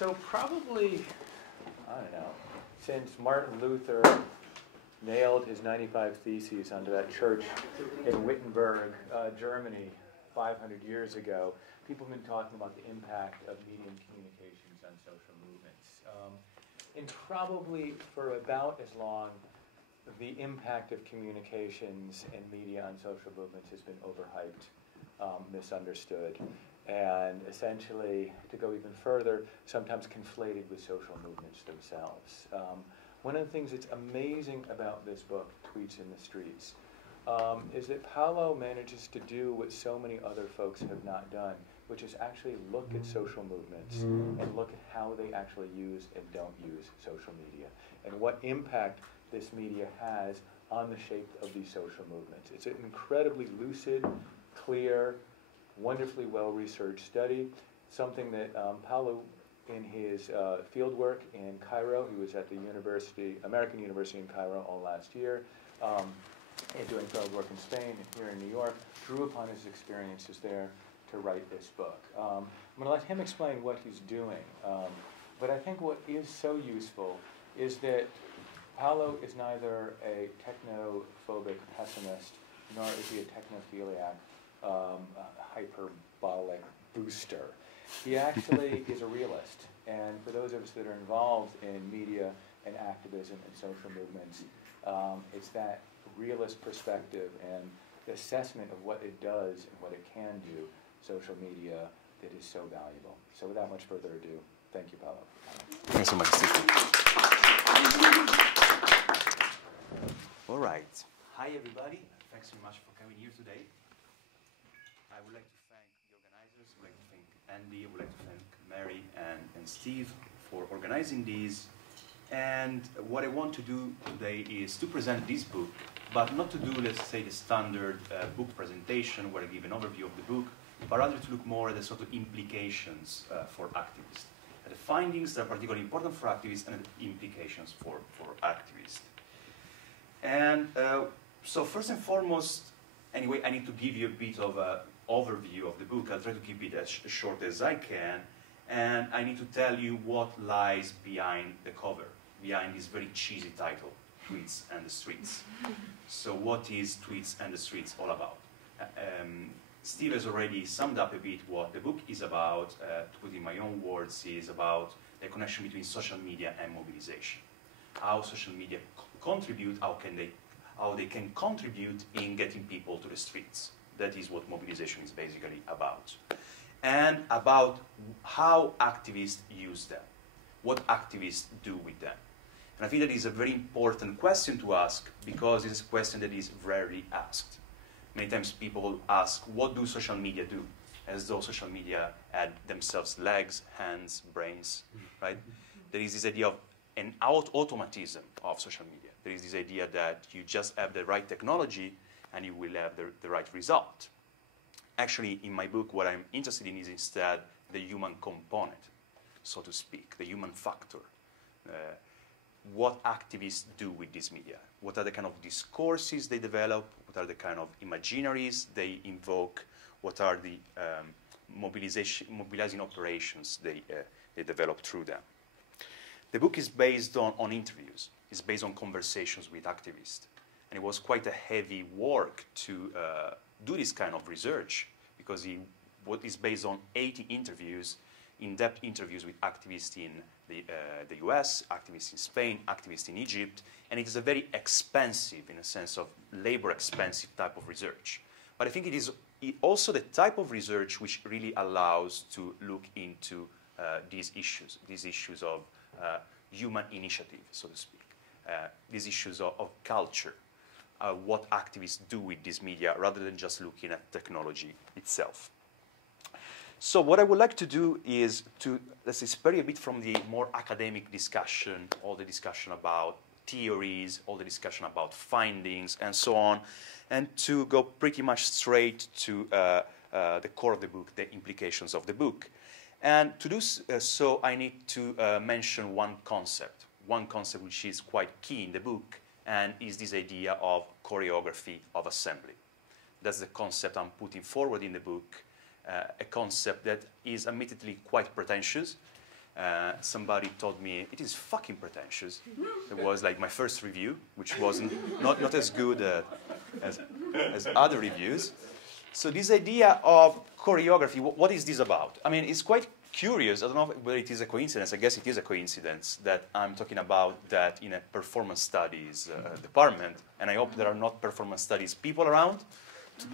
So probably, I don't know, since Martin Luther nailed his 95 Theses onto that church in Wittenberg, Germany, 500 years ago, people have been talking about the impact of medium communications on social movements. And probably for about as long, the impact of communications and media on social movements has been overhyped, misunderstood, and essentially, to go even further, sometimes conflated with social movements themselves. One of the things that's amazing about this book, Tweets in the Streets, is that Paolo manages to do what so many other folks have not done, which is actually look at social movements and look at how they actually use and don't use social media, and what impact this media has on the shape of these social movements. It's an incredibly lucid, clear, wonderfully well-researched study, something that Paolo, in his field work in Cairo, he was at the American University in Cairo all last year, and doing field work in Spain and here in New York, drew upon his experiences there to write this book. I'm going to let him explain what he's doing, but I think what is so useful is that Paolo is neither a technophobic pessimist, nor is he a technophiliac, hyperbolic booster. He actually is a realist, and for those of us that are involved in media and activism and social movements, it's that realist perspective and the assessment of what it does and what it can do, social media, that is so valuable. So without much further ado, thank you, Paolo. Thanks so much, Steve. All right. Hi, everybody. Thanks so much for coming here today. I would like to thank the organizers. I would like to thank Andy. I would like to thank Mary and Steve for organizing these. And what I want to do today is to present this book, but not to do, let's say, the standard book presentation where I give an overview of the book, but rather to look more at the sort of implications for activists. The findings that are particularly important for activists and the implications for activists. And so first and foremost, anyway, I need to give you a bit of an overview of the book. I'll try to keep it as short as I can. And I need to tell you what lies behind the cover, behind this very cheesy title, Tweets and the Streets. So what is Tweets and the Streets all about? Steve has already summed up a bit what the book is about. To put it in my own words, is about the connection between social media and mobilization. How social media contribute, how they can contribute in getting people to the streets. That is what mobilization is basically about. And about how activists use them, what activists do with them. And I think that is a very important question to ask because it's a question that is rarely asked. Many times people ask, what do social media do? As though social media had themselves legs, hands, brains, right? There is this idea of an automatism of social media. There is this idea that you just have the right technology and you will have the right result. Actually, in my book, what I'm interested in is instead the human component, so to speak, the human factor. What activists do with this media. What are the kind of discourses they develop? What are the kind of imaginaries they invoke? What are the mobilizing operations they develop through them? The book is based on interviews. It's based on conversations with activists. And it was quite a heavy work to do this kind of research because what is based on 80 interviews, in-depth interviews with activists in the US, activists in Spain, activists in Egypt, and it is a very expensive, in a sense of labor-expensive type of research. But I think it is also the type of research which really allows to look into these issues of human initiative, so to speak, these issues of culture, what activists do with this media, rather than just looking at technology itself. So what I would like to do is to, let's say, spare a bit from the more academic discussion, all the discussion about theories, all the discussion about findings, and so on, and to go pretty much straight to the core of the book, the implications of the book. And to do so, I need to mention one concept which is quite key in the book, and is this idea of choreography of assembly. That's the concept I'm putting forward in the book. A concept that is admittedly quite pretentious, somebody told me, it is fucking pretentious. It was like my first review, which wasn't not as good as other reviews. So this idea of choreography, what is this about? I mean, it's quite curious. I don't know whether it is a coincidence. I guess it is a coincidence that I'm talking about that in a performance studies department, and I hope there are not performance studies people around,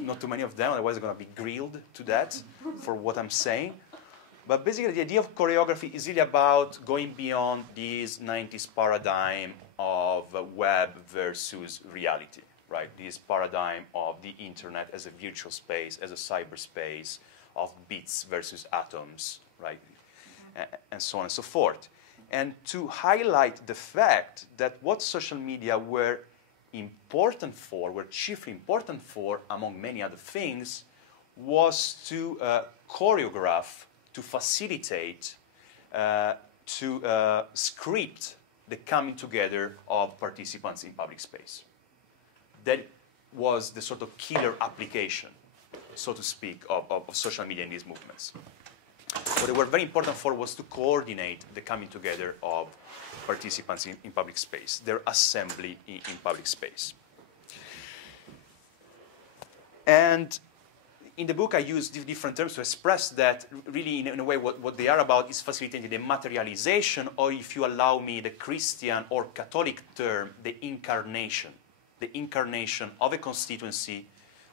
not too many of them, otherwise they're going to be grilled to death for what I'm saying. But basically, the idea of choreography is really about going beyond this 90s paradigm of web versus reality, right? This paradigm of the internet as a virtual space, as a cyberspace, of bits versus atoms, right? And so on and so forth. And to highlight the fact that what social media were chiefly important for, among many other things, was to choreograph, to facilitate, to script the coming together of participants in public space. That was the sort of killer application, so to speak, of social media in these movements. What they were very important for was to coordinate the coming together of participants in public space, their assembly in public space. And in the book, I use different terms to express that really, in a way, what they are about is facilitating the materialization, or if you allow me the Christian or Catholic term, the incarnation of a constituency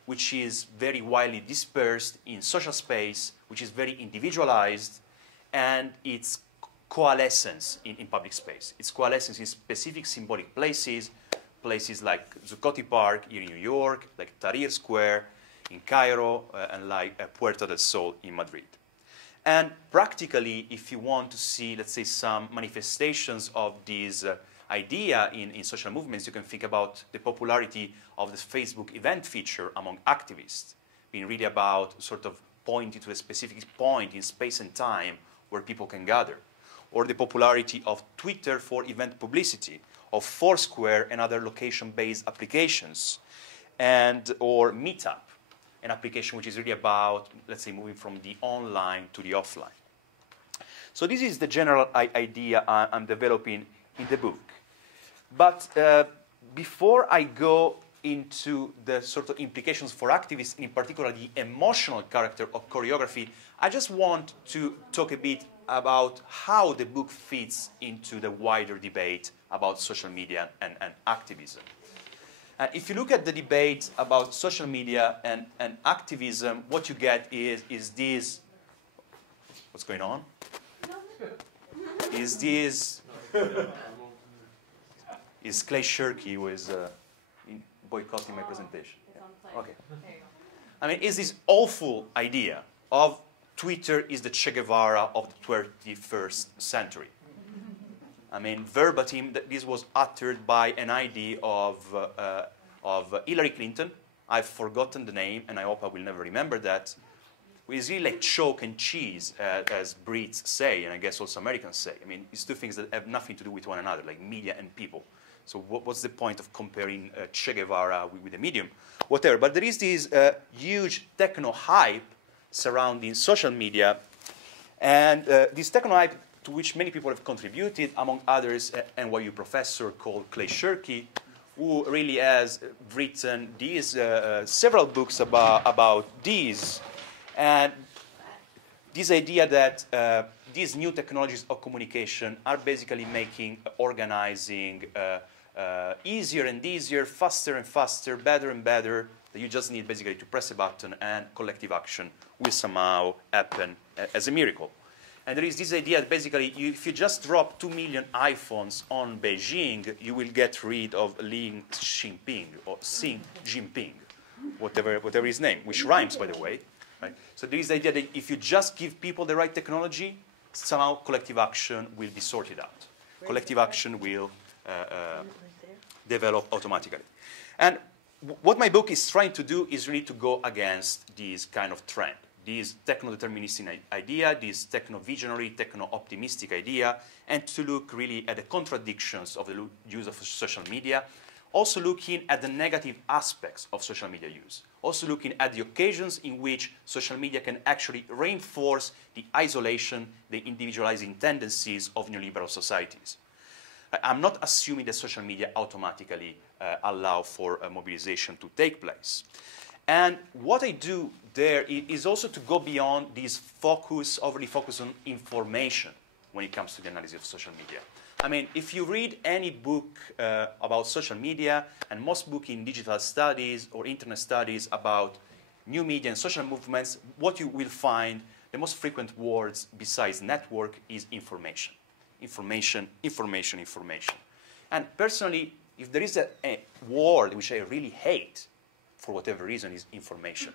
which is very widely dispersed in social space, which is very individualized, and its coalescence in public space. Its coalescence in specific symbolic places like Zuccotti Park here in New York, like Tahrir Square in Cairo, and like Puerta del Sol in Madrid. And practically, if you want to see, let's say, some manifestations of this idea in social movements, you can think about the popularity of the Facebook event feature among activists, being really about sort of pointing to a specific point in space and time where people can gather, or the popularity of Twitter for event publicity, of Foursquare and other location-based applications, or Meetup, an application which is really about, let's say, moving from the online to the offline. So this is the general idea I'm developing in the book. But before I go into the sort of implications for activists, in particular the emotional character of choreography, I just want to talk a bit about how the book fits into the wider debate about social media and activism. If you look at the debate about social media and activism, what you get is this. What's going on? Is this. Is Clay Shirky who is boycotting my presentation? Yeah. Okay. I mean, is this awful idea of Twitter is the Che Guevara of the 21st century? I mean, verbatim, this was uttered by an ID of Hillary Clinton. I've forgotten the name, and I hope I will never remember that. It's really like chalk and cheese, as Brits say, and I guess also Americans say. I mean, it's two things that have nothing to do with one another, like media and people. So what's the point of comparing Che Guevara with a medium? Whatever. But there is this huge techno-hype surrounding social media, and this techno-hype to which many people have contributed, among others, an NYU professor called Clay Shirky, who really has written these several books about these, and this idea that these new technologies of communication are basically making organizing easier and easier, faster and faster, better and better, that you just need basically to press a button and collective action will somehow happen as a miracle. And there is this idea that basically if you just drop 2 million iPhones on Beijing, you will get rid of Li Jinping or Xi Jinping, whatever his name, which rhymes, by the way. Right? So there is the idea that if you just give people the right technology, somehow collective action will be sorted out. Collective action will develop automatically. And what my book is trying to do is really to go against this kind of trend, this techno-deterministic idea, this techno-visionary, techno-optimistic idea, and to look really at the contradictions of the use of social media, also looking at the negative aspects of social media use, also looking at the occasions in which social media can actually reinforce the isolation, the individualizing tendencies of neoliberal societies. I'm not assuming that social media automatically allow for mobilization to take place. And what I do there is also to go beyond this overly focus on information when it comes to the analysis of social media. I mean, if you read any book about social media, and most books in digital studies or internet studies about new media and social movements, what you will find, the most frequent words besides network is information. Information, information, information. And personally, if there is a word which I really hate, for whatever reason, is information.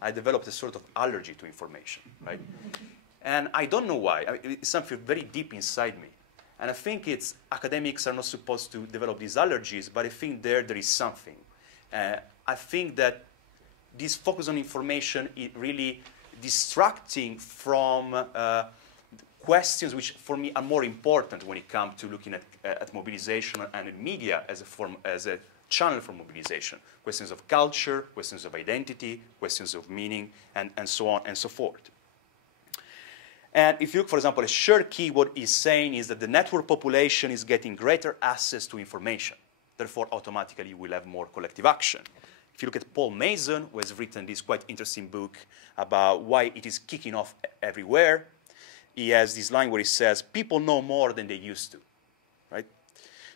I developed a sort of allergy to information, right? And I don't know why. I mean, it's something very deep inside me. And I think academics are not supposed to develop these allergies, but I think there is something. I think that this focus on information is really distracting from questions which, for me, are more important when it comes to looking at mobilization and media as a channel for mobilization. Questions of culture, questions of identity, questions of meaning, and so on and so forth. And if you look, for example, at Cherky, what he's saying is that the network population is getting greater access to information. Therefore, automatically, we'll have more collective action. If you look at Paul Mason, who has written this quite interesting book about why it is kicking off everywhere, he has this line where he says, people know more than they used to, right?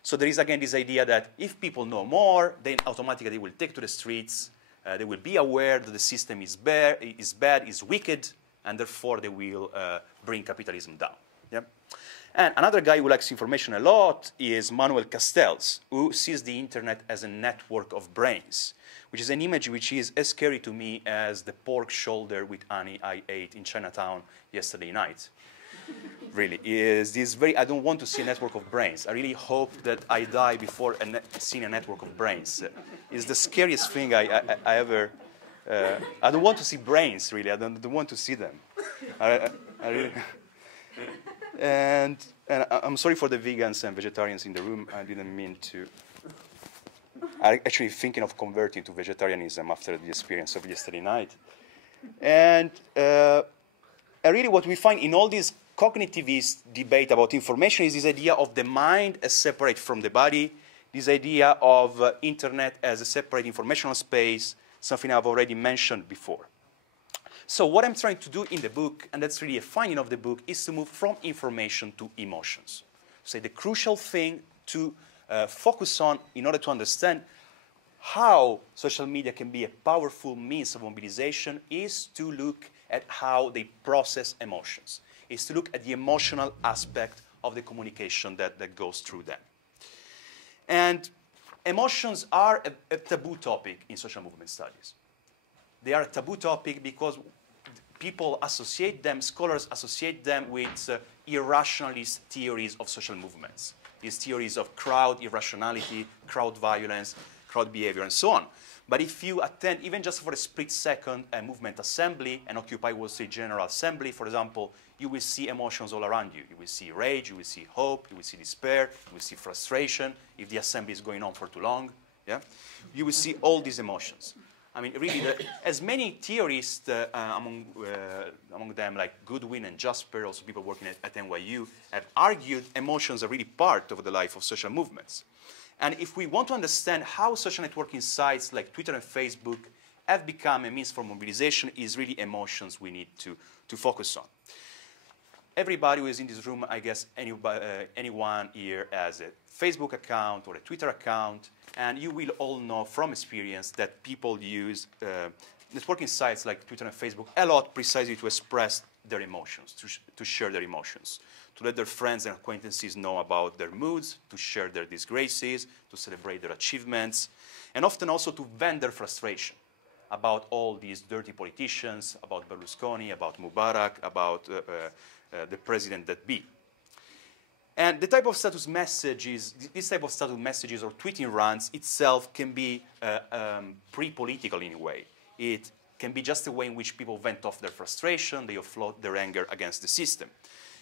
So there is, again, this idea that if people know more, then automatically they will take to the streets, they will be aware that the system is bad, is wicked, and therefore they will bring capitalism down. Yeah? And another guy who likes information a lot is Manuel Castells, who sees the internet as a network of brains, which is an image which is as scary to me as the pork shoulder with Annie I ate in Chinatown yesterday night. Really, is this very, I don't want to see a network of brains. I really hope that I die before seeing a network of brains. It's the scariest thing I ever, I don't want to see brains, really. I don't want to see them. I really, and I'm sorry for the vegans and vegetarians in the room. I didn't mean to. I'm actually thinking of converting to vegetarianism after the experience of yesterday night. And really what we find in all these cognitivist debate about information is this idea of the mind as separate from the body, this idea of internet as a separate informational space, something I've already mentioned before. So what I'm trying to do in the book, and that's really a finding of the book, is to move from information to emotions. So the crucial thing to focus on in order to understand how social media can be a powerful means of mobilization is to look at how they process emotions, is to look at the emotional aspect of the communication that goes through them. And emotions are a taboo topic in social movement studies. They are a taboo topic because people associate them, scholars associate them with irrationalist theories of social movements. These theories of crowd irrationality, crowd violence, crowd behavior, and so on. But if you attend, even just for a split second, a movement assembly, an Occupy Wall Street General Assembly, for example, you will see emotions all around you. You will see rage, you will see hope, you will see despair, you will see frustration if the assembly is going on for too long. Yeah? You will see all these emotions. I mean, really, as many theorists, among them like Goodwin and Jasper, also people working at NYU, have argued emotions are really part of the life of social movements. And if we want to understand how social networking sites like Twitter and Facebook have become a means for mobilization, is really emotions we need to focus on. Everybody who is in this room, I guess anyone here has a Facebook account or a Twitter account, and you will all know from experience that people use networking sites like Twitter and Facebook a lot precisely to express their emotions, to share their emotions, to let their friends and acquaintances know about their moods, to share their disgraces, to celebrate their achievements, and often also to vent their frustration about all these dirty politicians, about Berlusconi, about Mubarak, about the president that be. And the type of status messages, this type of status messages or tweeting runs itself can be pre-political in a way. It can be just a way in which people vent off their frustration, they offload their anger against the system.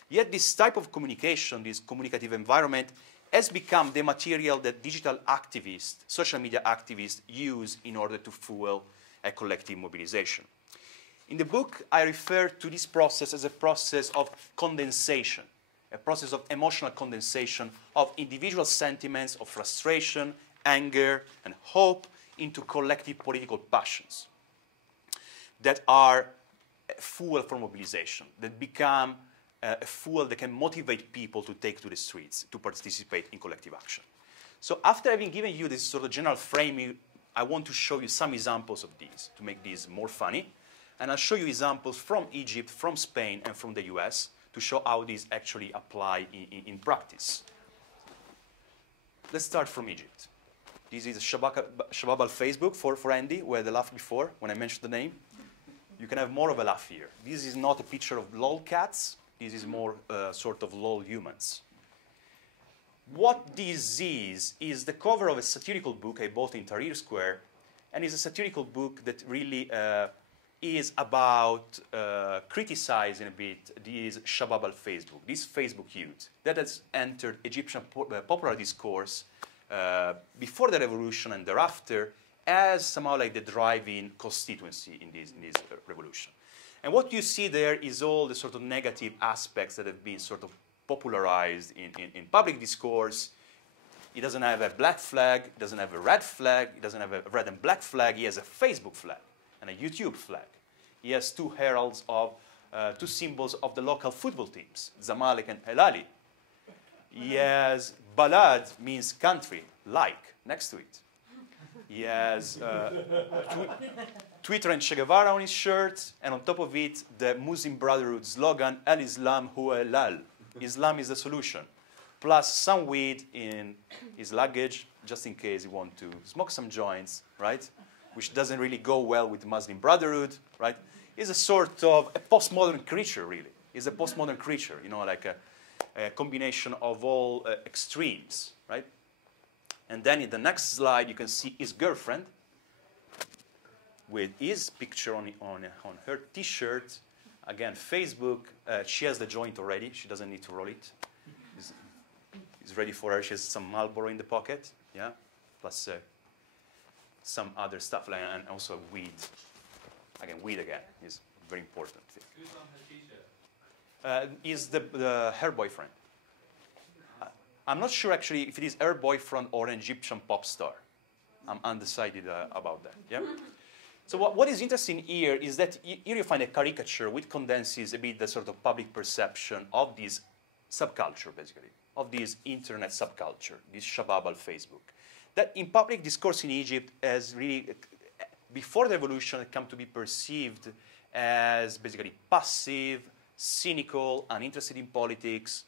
Yet this type of communication, this communicative environment, has become the material that digital activists, social media activists, use in order to fuel a collective mobilization. In the book, I refer to this process as a process of condensation, a process of emotional condensation of individual sentiments of frustration, anger, and hope into collective political passions that are fuel for mobilization, that become a fuel that can motivate people to take to the streets, to participate in collective action. So after having given you this sort of general framing, I want to show you some examples of these to make these more funny. And I'll show you examples from Egypt, from Spain, and from the US to show how these actually apply in practice. Let's start from Egypt. This is Shabab al-Facebook for Andy, who had a laugh before when I mentioned the name. You can have more of a laugh here. This is not a picture of lolcats. This is more sort of lol humans. What this is the cover of a satirical book I bought in Tahrir Square, and it's a satirical book that really is about criticizing a bit this Shabab al-Facebook, this Facebook youth that has entered Egyptian popular discourse before the revolution and thereafter as somehow like the driving constituency in this revolution. And what you see there is all the sort of negative aspects that have been sort of popularized in public discourse. He doesn't have a black flag, he doesn't have a red flag, he doesn't have a red and black flag, he has a Facebook flag and a YouTube flag. He has two heralds of, two symbols of the local football teams, Zamalek and Hilali. He has Balad, means country, like, next to it. He has Twitter and Che Guevara on his shirt, and on top of it, the Muslim Brotherhood slogan, Al-Islam huwa al-Al. Islam is the solution. Plus some weed in his luggage, just in case he wants to smoke some joints, right? Which doesn't really go well with the Muslim Brotherhood, right? He's a sort of a postmodern creature, really. He's a postmodern creature, you know, like a combination of all extremes, right? And then in the next slide, you can see his girlfriend with his picture on her T-shirt. Again, Facebook. She has the joint already. She doesn't need to roll it. It's ready for her. She has some Marlboro in the pocket, yeah, plus some other stuff, like, and also weed. Again, weed again is a very important thing. Who's on her T-shirt? Is her boyfriend. I'm not sure actually if it is her boyfriend or an Egyptian pop star. I'm undecided about that. Yeah. So what is interesting here is that here you find a caricature which condenses a bit the sort of public perception of this subculture, basically, of this internet subculture, this Shabab al-Facebook, that in public discourse in Egypt has really, before the revolution, come to be perceived as basically passive, cynical, uninterested in politics,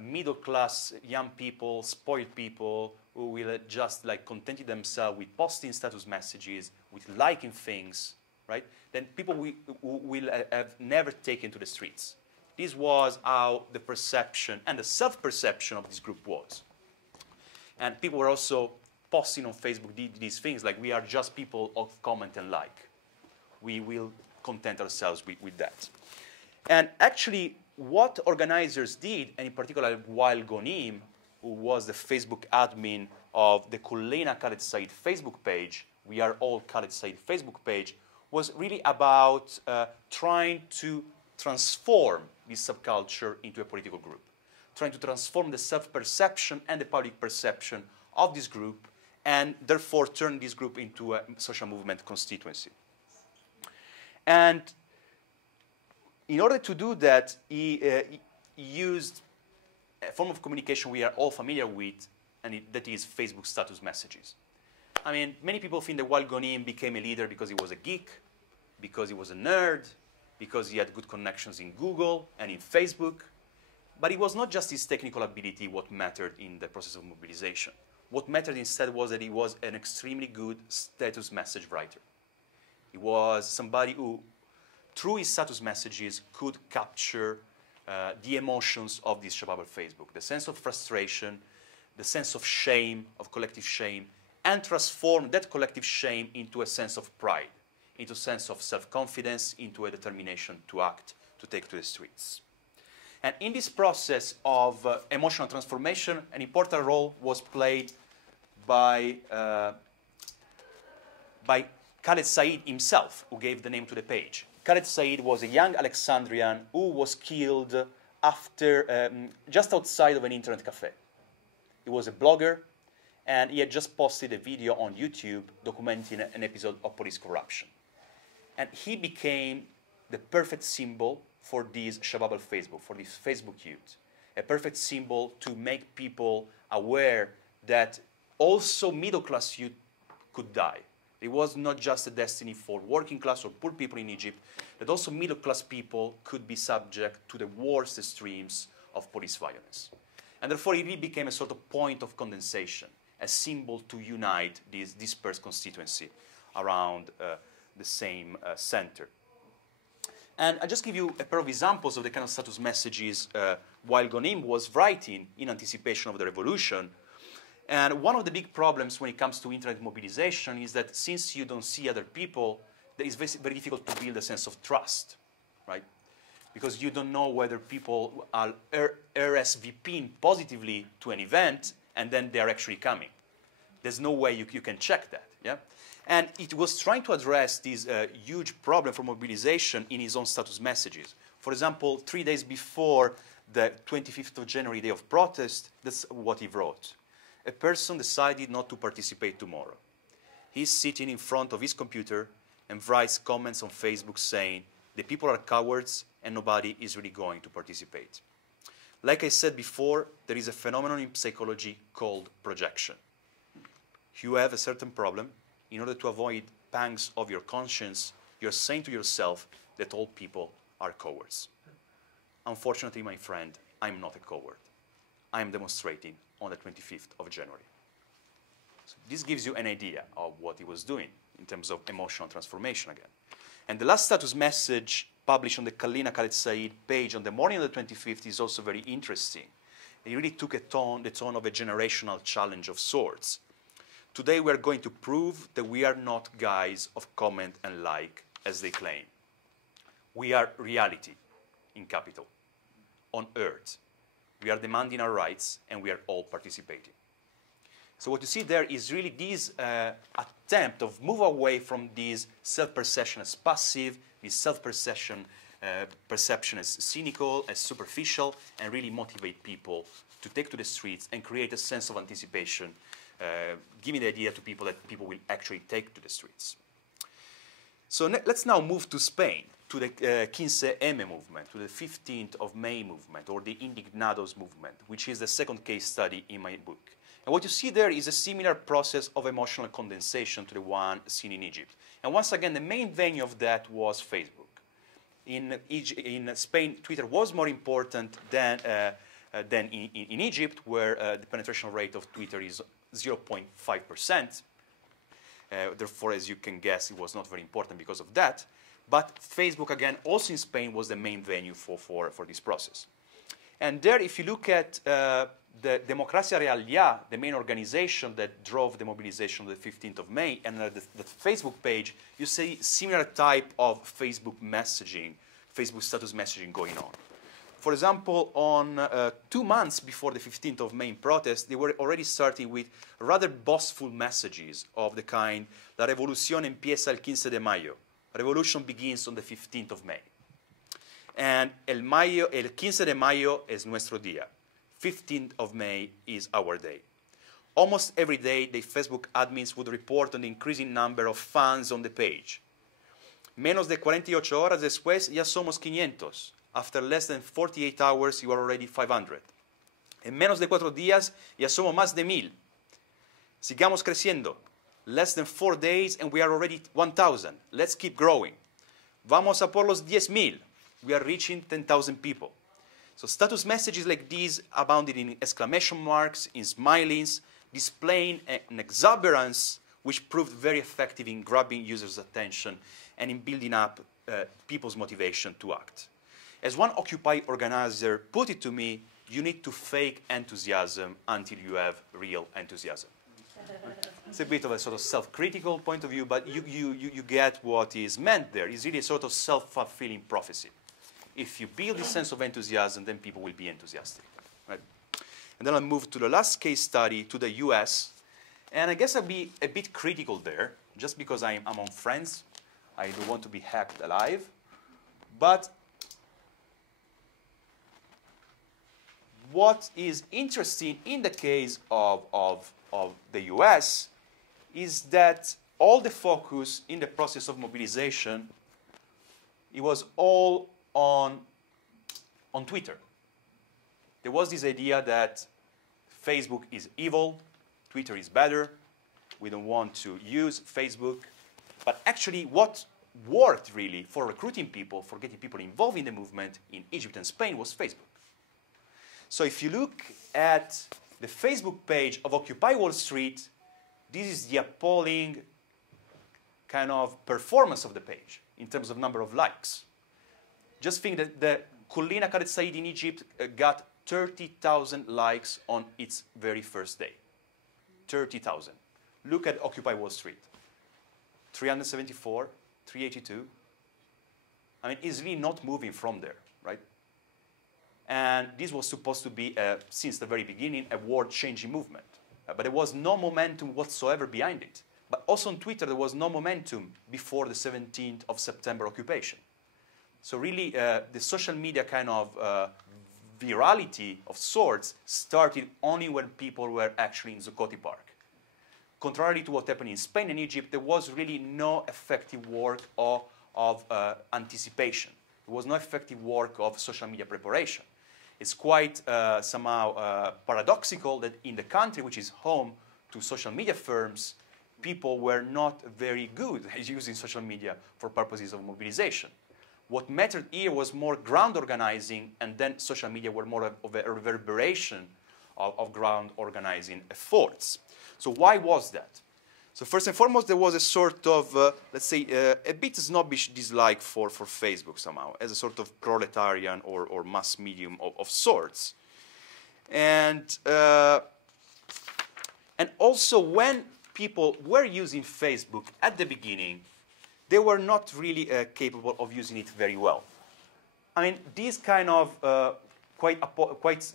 middle-class young people, spoiled people who will just like content themselves with posting status messages, with liking things, right? Then people who will have never taken to the streets. This was how the perception and the self-perception of this group was. And people were also posting on Facebook these things like, we are just people of comment and like. We will content ourselves with that. And actually, what organizers did, and in particular Wael Ghonim, who was the Facebook admin of the Kullena Khaled Said Facebook page, We Are All Khaled Said Facebook page, was really about trying to transform this subculture into a political group, trying to transform the self-perception and the public perception of this group, and therefore turn this group into a social movement constituency. And in order to do that, he used a form of communication we are all familiar with, and that is Facebook status messages. I mean, many people think that Wael Ghonim became a leader because he was a geek, because he was a nerd, because he had good connections in Google and in Facebook. But it was not just his technical ability what mattered in the process of mobilization. What mattered instead was that he was an extremely good status message writer. He was somebody who, through his status messages, could capture the emotions of this Shabab al-Facebook, the sense of frustration, the sense of shame, of collective shame, and transform that collective shame into a sense of pride, into a sense of self-confidence, into a determination to act, to take to the streets. And in this process of emotional transformation, an important role was played by Khaled Said himself, who gave the name to the page. Khaled Said was a young Alexandrian who was killed after, just outside of an internet cafe. He was a blogger, and he had just posted a video on YouTube documenting an episode of police corruption. And he became the perfect symbol for this Shabab al-Facebook, for this Facebook youth. A perfect symbol to make people aware that also middle-class youth could die. It was not just a destiny for working class or poor people in Egypt, that also middle-class people could be subject to the worst extremes of police violence. And therefore, it really became a sort of point of condensation, a symbol to unite this dispersed constituency around the same center. And I'll just give you a pair of examples of the kind of status messages while Ghonim was writing in anticipation of the revolution. And one of the big problems when it comes to internet mobilization is that since you don't see other people, it's very difficult to build a sense of trust, right? Because you don't know whether people are RSVPing positively to an event and then they're actually coming. There's no way you can check that, yeah? And it was trying to address this huge problem for mobilization in his own status messages. For example, 3 days before the 25th of January, day of protest, that's what he wrote. A person decided not to participate tomorrow. He's sitting in front of his computer and writes comments on Facebook saying, the people are cowards and nobody is really going to participate. Like I said before, there is a phenomenon in psychology called projection. You have a certain problem. In order to avoid pangs of your conscience, you're saying to yourself that all people are cowards. Unfortunately, my friend, I'm not a coward. I'm demonstrating on the 25th of January. So this gives you an idea of what he was doing in terms of emotional transformation again. And the last status message published on the Kallina Khaled Said page on the morning of the 25th is also very interesting. It really took the tone of a generational challenge of sorts. Today we are going to prove that we are not guys of comment and like, as they claim. We are reality in capital, on earth. We are demanding our rights, and we are all participating. So what you see there is really this attempt of move away from this self-perception as passive, this self-perception perception as cynical, as superficial, and really motivate people to take to the streets and create a sense of anticipation, giving the idea to people that people will actually take to the streets. So let's now move to Spain, to the 15M movement, to the 15th of May movement, or the Indignados movement, which is the second case study in my book. And what you see there is a similar process of emotional condensation to the one seen in Egypt. And once again, the main venue of that was Facebook. In Spain, Twitter was more important than in Egypt, where the penetration rate of Twitter is 0.5%. Therefore, as you can guess, it was not very important because of that. But Facebook, again, also in Spain, was the main venue for this process. And there, if you look at the Democracia Real Ya, the main organization that drove the mobilization of the 15th of May, and the Facebook page, you see similar type of Facebook messaging, Facebook status messaging going on. For example, on 2 months before the 15th of May protest, they were already starting with rather boastful messages of the kind, La revolución empieza el 15 de mayo. Revolution begins on the 15th of May. And el 15 de mayo es nuestro día. 15th of May is our day. Almost every day, the Facebook admins would report on the increasing number of fans on the page. Menos de 48 horas después, ya somos 500. After less than 48 hours, you are already 500. En menos de 4 días, ya somos más de 1000. Sigamos creciendo. Less than 4 days, and we are already 1,000. Let's keep growing. Vamos a por los 10,000. We are reaching 10,000 people. So status messages like these abounded in exclamation marks, in smilings, displaying an exuberance which proved very effective in grabbing users' attention and in building up people's motivation to act. As one Occupy organizer put it to me, you need to fake enthusiasm until you have real enthusiasm. It's a bit of a sort of self-critical point of view, but you get what is meant there. It's really a sort of self-fulfilling prophecy. If you build this sense of enthusiasm, then people will be enthusiastic, right? And then I'll move to the last case study, to the US. And I guess I'll be a bit critical there, just because I'm among friends. I don't want to be hacked alive. But what is interesting in the case of the US is that all the focus in the process of mobilization, it was all on Twitter. There was this idea that Facebook is evil, Twitter is better, we don't want to use Facebook. But actually what worked really for recruiting people, for getting people involved in the movement in Egypt and Spain was Facebook. So if you look at the Facebook page of Occupy Wall Street, this is the appalling kind of performance of the page in terms of number of likes. Just think that the Collina Khaled Said in Egypt got 30,000 likes on its very first day. 30,000. Look at Occupy Wall Street. 374, 382. I mean, it's really not moving from there, right? And this was supposed to be, since the very beginning, a world-changing movement. But there was no momentum whatsoever behind it. But also on Twitter, there was no momentum before the 17th of September occupation. So really, the social media kind of virality of sorts started only when people were actually in Zuccotti Park. Contrary to what happened in Spain and Egypt, there was really no effective work of anticipation. There was no effective work of social media preparation. It's quite somehow paradoxical that in the country which is home to social media firms, people were not very good at using social media for purposes of mobilization. What mattered here was more ground organizing, and then social media were more of a reverberation of ground organizing efforts. So why was that? So first and foremost, there was a sort of, let's say, a bit snobbish dislike for Facebook somehow, as a sort of proletarian or mass medium of sorts. And also when people were using Facebook at the beginning, they were not really capable of using it very well. I mean, this kind of quite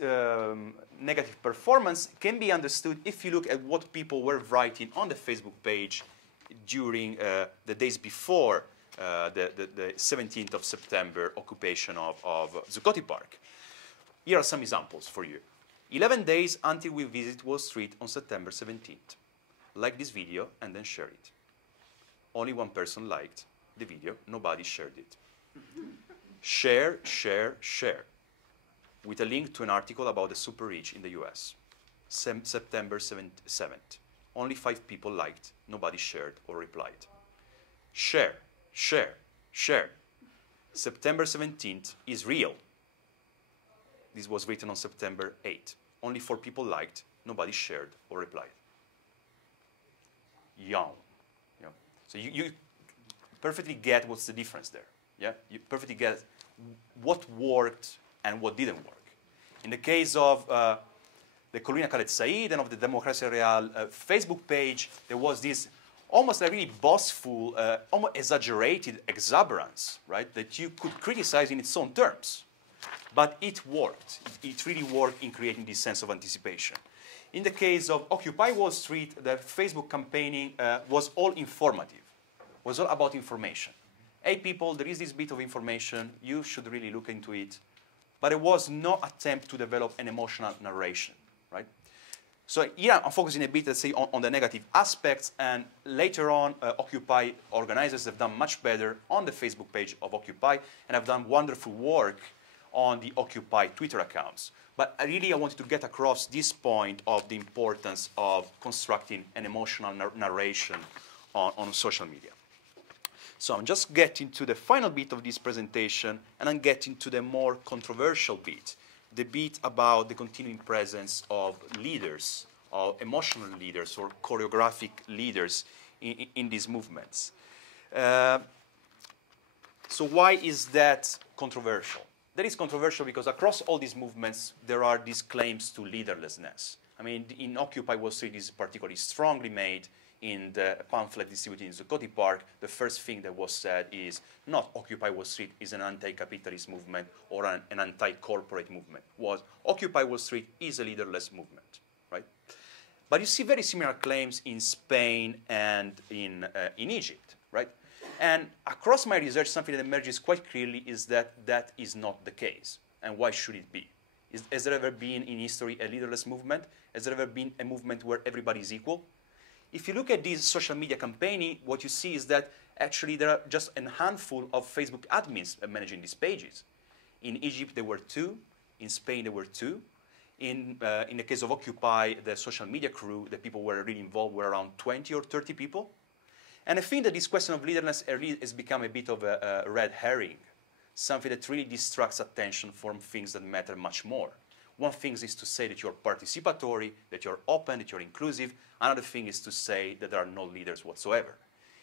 negative performance can be understood if you look at what people were writing on the Facebook page during the days before the 17th of September occupation of Zuccotti Park. Here are some examples for you. 11 days until we visit Wall Street on September 17th. Like this video and then share it. Only one person liked the video, nobody shared it. Share, share, share. With a link to an article about the super rich in the US. September 7th. Only 5 people liked, nobody shared or replied. Share, share, share. September 17th is real. This was written on September 8th. Only 4 people liked, nobody shared or replied. Yawn. You know? So you perfectly get what's the difference there. Yeah? You perfectly get what worked and what didn't work. In the case of the Collina Khaled Said and of the Democracia Real Facebook page, there was this almost a really boastful, almost exaggerated exuberance, right, that you could criticize in its own terms. But it worked. It really worked in creating this sense of anticipation. In the case of Occupy Wall Street, the Facebook campaigning was all informative, was all about information. Hey, people, there is this bit of information. You should really look into it. But there was no attempt to develop an emotional narration, right? So here I'm focusing a bit, let's say, on the negative aspects, and later on, Occupy organizers have done much better on the Facebook page of Occupy, and have done wonderful work on the Occupy Twitter accounts. But I wanted to get across this point of the importance of constructing an emotional narration on social media. So I'm just getting to the final bit of this presentation, and I'm getting to the more controversial bit, the bit about the continuing presence of leaders, of emotional leaders or choreographic leaders in these movements. So why is that controversial? That is controversial because across all these movements, there are these claims to leaderlessness. I mean, in Occupy Wall Street, this is particularly strongly made. in the pamphlet distributed in Zuccotti Park, the first thing that was said is not Occupy Wall Street is an anti-capitalist movement or an anti-corporate movement. Was Occupy Wall Street is a leaderless movement, right? But you see very similar claims in Spain and in Egypt, right? And across my research, something that emerges quite clearly is that that is not the case. And why should it be? Has there ever been in history a leaderless movement? Has there ever been a movement where everybody is equal? If you look at this social media campaigning, what you see is that actually there are just a handful of Facebook admins managing these pages. In Egypt, there were 2. In Spain, there were 2. In the case of Occupy, the social media crew, the people who were really involved were around 20 or 30 people. And I think that this question of leaderless has become a bit of a red herring, something that really distracts attention from things that matter much more. One thing is to say that you're participatory, that you're open, that you're inclusive. Another thing is to say that there are no leaders whatsoever.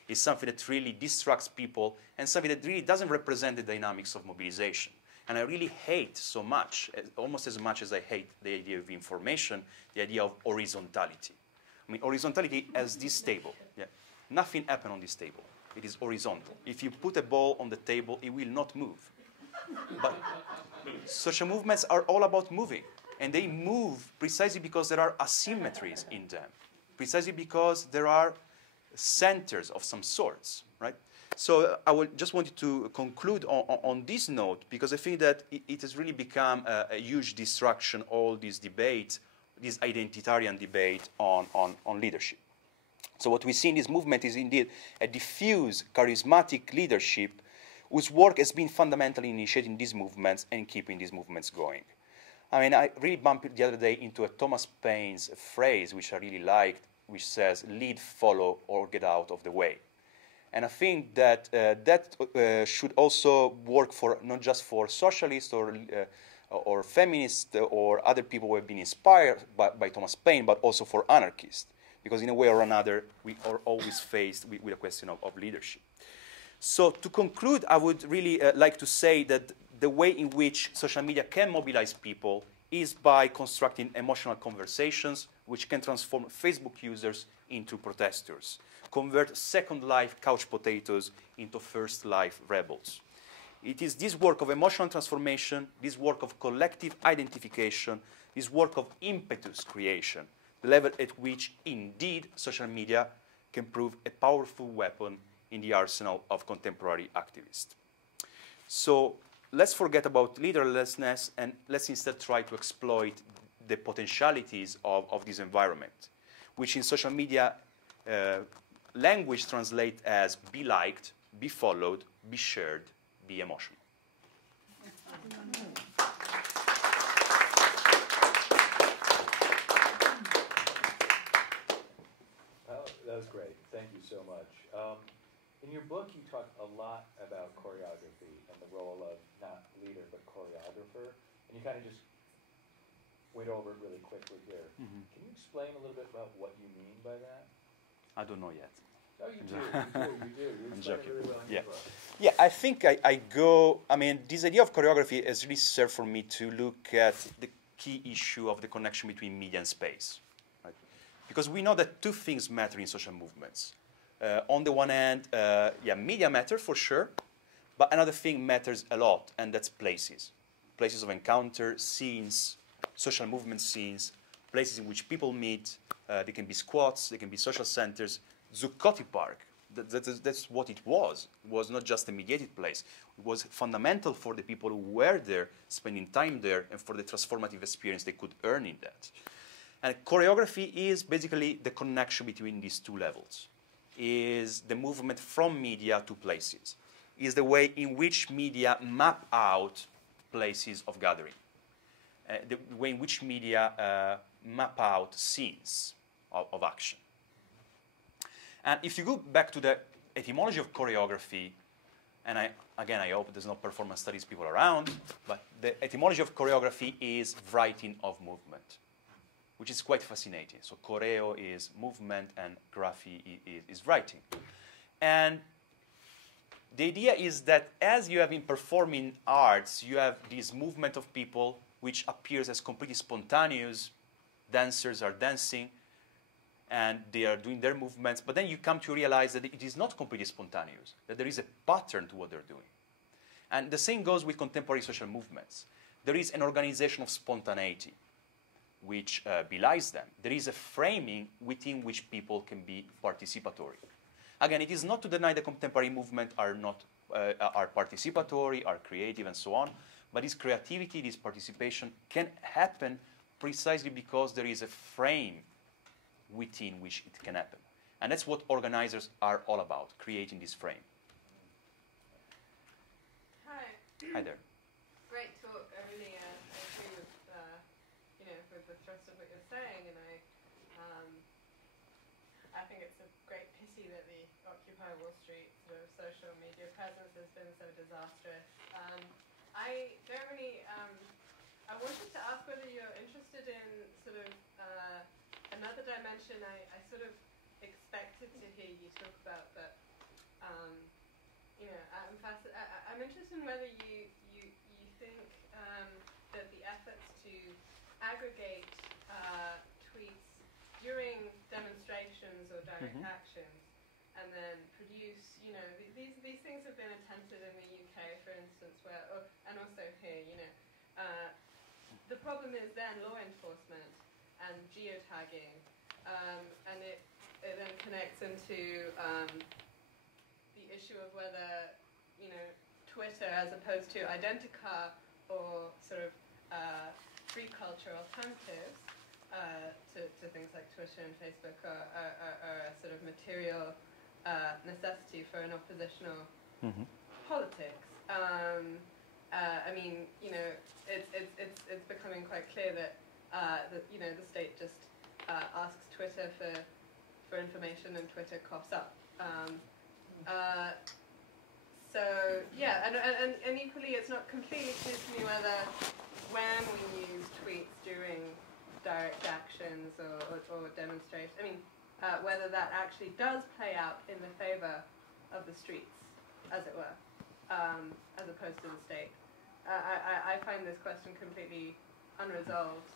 It's something that really distracts people and something that really doesn't represent the dynamics of mobilization. And I really hate so much, almost as much as I hate the idea of information, the idea of horizontality. I mean, horizontality as this table. Yeah. Nothing happened on this table. It is horizontal. If you put a ball on the table, it will not move. But social movements are all about moving. And they move precisely because there are asymmetries in them, precisely because there are centers of some sorts, right? So I would just wanted to conclude on this note, because I think that it has really become a huge distraction, all this debate, this identitarian debate on leadership. So what we see in this movement is indeed a diffuse, charismatic leadership whose work has been fundamentally initiating these movements and keeping these movements going. I mean, I really bumped the other day into a Thomas Paine's phrase, which I really liked, which says, lead, follow, or get out of the way. And I think that that should also work for not just for socialists or feminists or other people who have been inspired by Thomas Paine, but also for anarchists. Because in a way or another, we are always faced with a question of leadership. So to conclude, I would really like to say that the way in which social media can mobilize people is by constructing emotional conversations which can transform Facebook users into protesters, convert Second Life couch potatoes into First Life rebels. It is this work of emotional transformation, this work of collective identification, this work of impetus creation, the level at which, indeed, social media can prove a powerful weapon in the arsenal of contemporary activists. So let's forget about leaderlessness and let's instead try to exploit the potentialities of this environment, which in social media language translates as be liked, be followed, be shared, be emotional. That was great. Thank you so much. In your book, you talk a lot about choreography and the role of not leader but choreographer, and you kind of just went over it really quickly here. Mm-hmm. Can you explain a little bit about what you mean by that? I don't know yet. Oh, you do. You do. You explain it really well in your book. Yeah, I think I go, I mean, this idea of choreography has really served for me to look at the key issue of the connection between media and space. Right? Because we know that two things matter in social movements. On the one hand, media matter for sure, but another thing matters a lot, and that's places. Places of encounter, scenes, social movement scenes, places in which people meet. They can be squats, they can be social centers. Zuccotti Park, that's what it was. It was not just a mediated place. It was fundamental for the people who were there, spending time there, and for the transformative experience they could earn in that. And choreography is basically the connection between these two levels. Is the movement from media to places. Is the way in which media map out places of gathering. The way in which media map out scenes of action. And if you go back to the etymology of choreography, and I hope there's no performance studies people around, but the etymology of choreography is writing of movement, which is quite fascinating. So choreo is movement and graphy is writing. And the idea is that as you have in performing arts, you have this movement of people which appears as completely spontaneous. Dancers are dancing. and they are doing their movements, but then you come to realize that it is not completely spontaneous, that there is a pattern to what they're doing. And the same goes with contemporary social movements. There is an organization of spontaneity, which belies them. There is a framing within which people can be participatory. Again, it is not to deny that contemporary movements are not are participatory, are creative, and so on, but this creativity, this participation can happen precisely because there is a frame within which it can happen. And that's what organizers are all about, creating this frame. Hi. Hi there. Great talk. I really agree with, with the thrust of what you're saying, and I think it's a great pity that the Occupy Wall Street sort of social media presence has been so disastrous. I don't really. I wanted to ask whether you're interested in sort of another dimension. I sort of expected to hear you talk about, but I'm interested in whether you think that the efforts to aggregate tweets during demonstrations or direct actions, and then produce, these things have been attempted in the UK, for instance, and also here, the problem is then law enforcement and geotagging, and it then connects into the issue of whether, Twitter as opposed to Identica or sort of free culture alternatives to things like Twitter and Facebook are a sort of material necessity for an oppositional politics. I mean, it's becoming quite clear that the state just asks Twitter for information, and Twitter coughs up. So yeah, and equally, it's not completely clear to me whether when we use tweets during direct actions or demonstrations, whether that actually does play out in the favor of the streets, as it were, as opposed to the state. I find this question completely unresolved.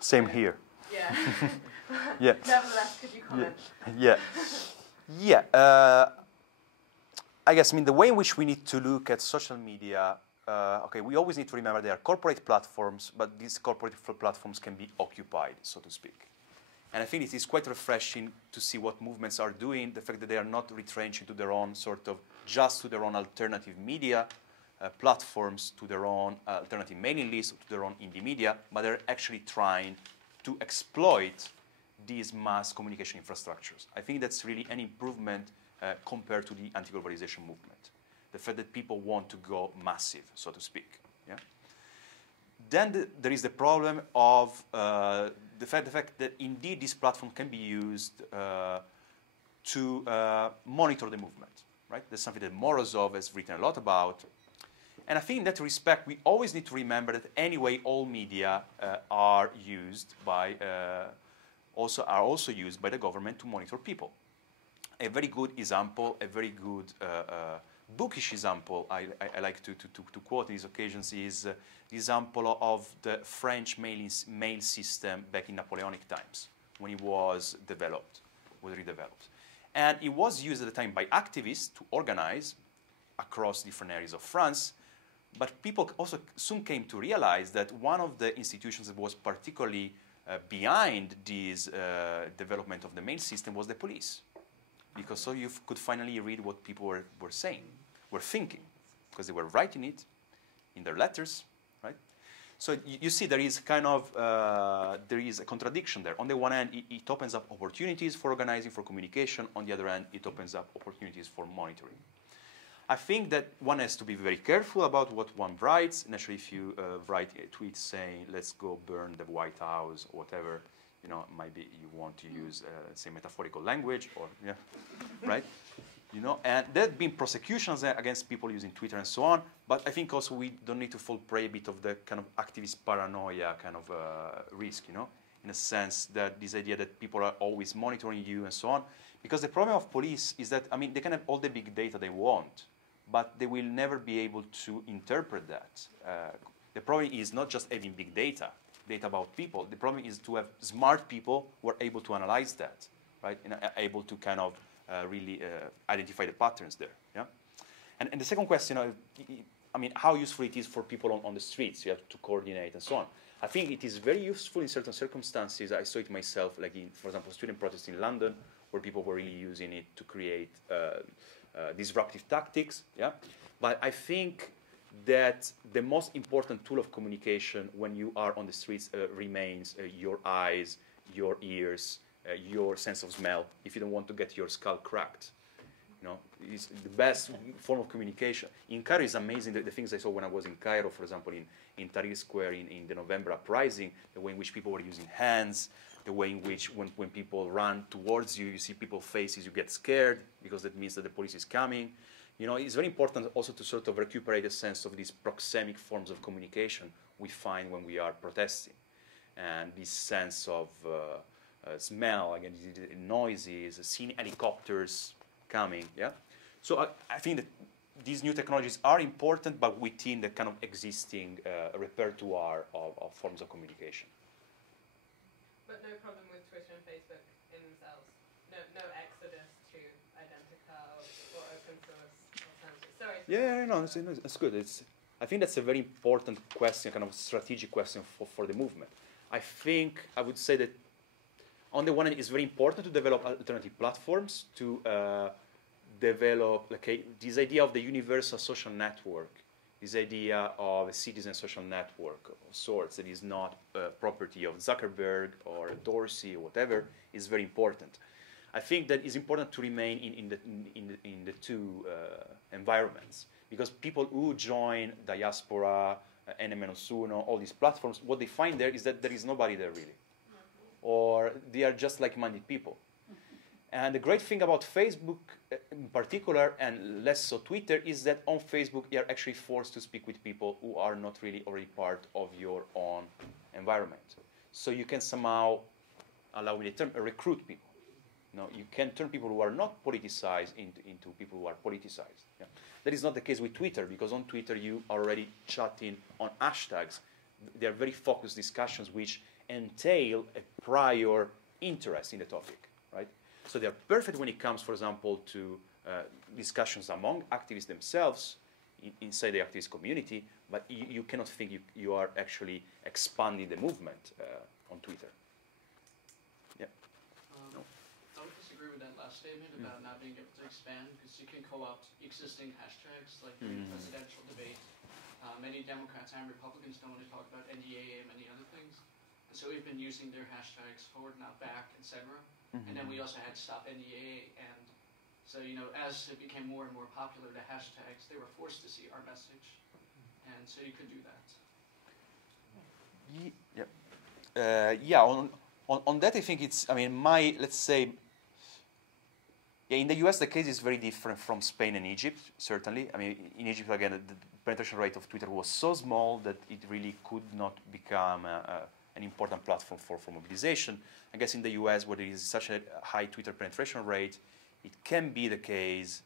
Same here. Yeah. Yeah. Nevertheless, could you comment? Yeah. Yeah. I guess, the way in which we need to look at social media, we always need to remember they are corporate platforms, but these corporate platforms can be occupied, so to speak. And I think it is quite refreshing to see what movements are doing, the fact that they are not retrenched into their own just to their own alternative media platforms, to their own alternative mailing list, to their own indie media, but they're actually trying to exploit these mass communication infrastructures. I think that's really an improvement compared to the anti-globalization movement. The fact that people want to go massive, so to speak. Yeah? Then there is the problem of the fact that indeed this platform can be used to monitor the movement. Right? That's something that Morozov has written a lot about. And I think in that respect, we always need to remember that anyway, all media are also used by the government to monitor people. A very good example, a very good bookish example I like to quote in these occasions is the example of the French mail system back in Napoleonic times when it was redeveloped. And it was used at the time by activists to organize across different areas of France, but people also soon came to realize that one of the institutions that was particularly behind this development of the mail system was the police. Because so you could finally read what people were saying, were thinking, because they were writing it in their letters, right? So you see there is there is a contradiction there. On the one hand, it opens up opportunities for organizing, for communication. On the other hand, it opens up opportunities for monitoring. I think that one has to be very careful about what one writes. Naturally, if you write a tweet saying, let's go burn the White House or whatever, maybe you want to use, say, metaphorical language, or, yeah, right? And there have been prosecutions against people using Twitter and so on, but I think also we don't need to fall prey a bit of the kind of activist paranoia kind of risk, in a sense that this idea that people are always monitoring you and so on. Because the problem of police is that, they can have all the big data they want, but they will never be able to interpret that. The problem is not just having big data. data about people. The problem is to have smart people who are able to analyze that, right? And able to kind of really identify the patterns there. Yeah. And the second question, I mean, how useful it is for people on the streets. You have to coordinate and so on. I think it is very useful in certain circumstances. I saw it myself, like in, for example, student protests in London, where people were really using it to create disruptive tactics. Yeah. But I think that the most important tool of communication when you are on the streets remains your eyes, your ears, your sense of smell, if you don't want to get your skull cracked. You know, it's the best form of communication. In Cairo, it's amazing the things I saw when I was in Cairo, for example, in Tahrir Square in the November uprising, the way in which people were using hands, the way in which when people run towards you, you see people's faces, you get scared because that means that the police is coming. You know, it's very important also to sort of recuperate a sense of these proxemic forms of communication we find when we are protesting. And this sense of smell, again, noises, seeing helicopters coming, yeah? So I think that these new technologies are important, but within the kind of existing repertoire of forms of communication. But no problem with Twitter and Facebook in themselves? No exodus to Identica or open source alternatives? Sorry. Yeah, no, it's good. I think that's a very important question, kind of strategic question for the movement. I think I would say that on the one hand, it's very important to develop alternative platforms, to develop this idea of the universal social network, this idea of a citizen social network of sorts that is not property of Zuckerberg or Dorsey or whatever, is very important. I think that it's important to remain in the two environments, because people who join Diaspora, N-1, all these platforms, what they find there is that there is nobody there really. Or they are just like-minded people. And the great thing about Facebook in particular, and less so Twitter, is that on Facebook you are actually forced to speak with people who are not really already part of your own environment. So you can somehow, allow me the term, recruit people. No, you can turn people who are not politicized into people who are politicized. Yeah. That is not the case with Twitter, because on Twitter you are already chatting on hashtags. They are very focused discussions which entail a prior interest in the topic, right? So they are perfect when it comes, for example, to discussions among activists themselves inside the activist community, but you cannot think you are actually expanding the movement on Twitter. Yeah. I would disagree with that last statement about not being able to expand, because you can co-opt existing hashtags, like during the presidential debate. Many Democrats and Republicans don't want to talk about NDAA and many other things. And so we've been using their hashtags, forward, not back, etc. And then we also had Stop NDAA, and so, you know, as it became more and more popular, the hashtags, they were forced to see our message, and so you could do that. Yeah, on that I think it's, I mean, let's say, yeah, in the US the case is very different from Spain and Egypt, certainly. I mean, in Egypt, again, the penetration rate of Twitter was so small that it really could not become an important platform for mobilization. I guess in the US, where there is such a high Twitter penetration rate, it can be the case.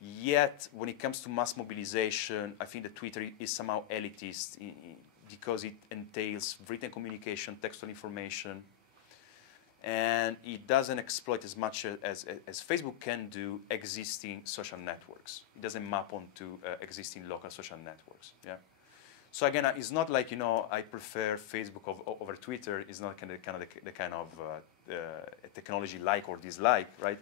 Yet, when it comes to mass mobilization, I think that Twitter is somehow elitist because it entails written communication, textual information, and it doesn't exploit as much as Facebook can do existing social networks. It doesn't map onto existing local social networks. Yeah. So again, it's not like, you know, I prefer Facebook over Twitter. It's not the kind of technology like or dislike, right?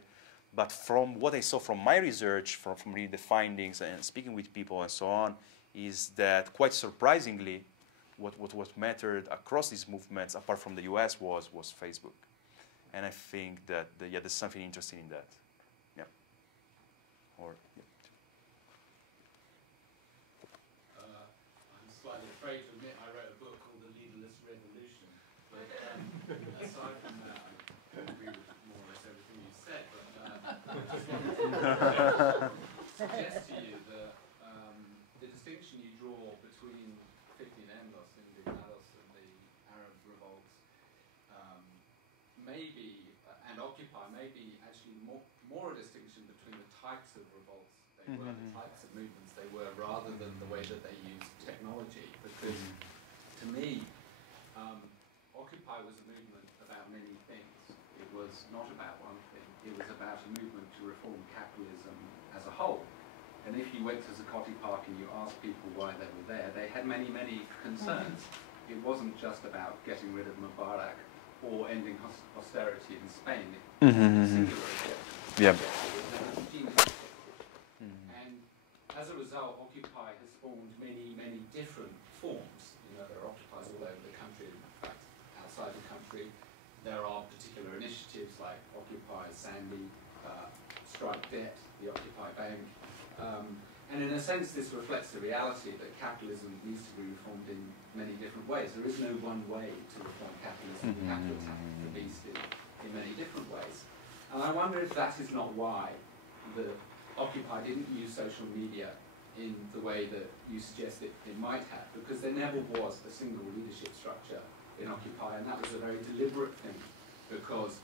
But from what I saw from my research, from reading the findings and speaking with people and so on, is that quite surprisingly, what mattered across these movements, apart from the US, was Facebook. And I think that yeah, there's something interesting in that. Yeah. Or yeah. I'm slightly afraid to admit I wrote a book called The Leaderless Revolution. But aside from that, I agree with more or less everything you said. But I just wanted to suggest to you that the distinction you draw between 15M, Indignados, and the Arab revolts and Occupy may be actually more a distinction between the types of revolts they were, the types of movements they were, rather than the way that they used technology. Because to me, Occupy was a movement about many things. It was not about one thing. It was about a movement to reform capitalism as a whole. And if you went to Zuccotti Park and you asked people why they were there, they had many, many concerns. It wasn't just about getting rid of Mubarak or ending austerity in Spain. It was a singular objective. Yeah. And as a result, Occupy has spawned many, many different forms. You know, there are Occupies all over the country. In fact, outside the country, there are particular initiatives like Occupy Sandy, Strike Debt, the Occupy Bank. And in a sense, this reflects the reality that capitalism needs to be reformed in many different ways. There is no one way to reform capitalism. We have to attack the beast in many different ways. And I wonder if that is not why the Occupy didn't use social media in the way that you suggest it might have, because there never was a single leadership structure in Occupy, and that was a very deliberate thing, because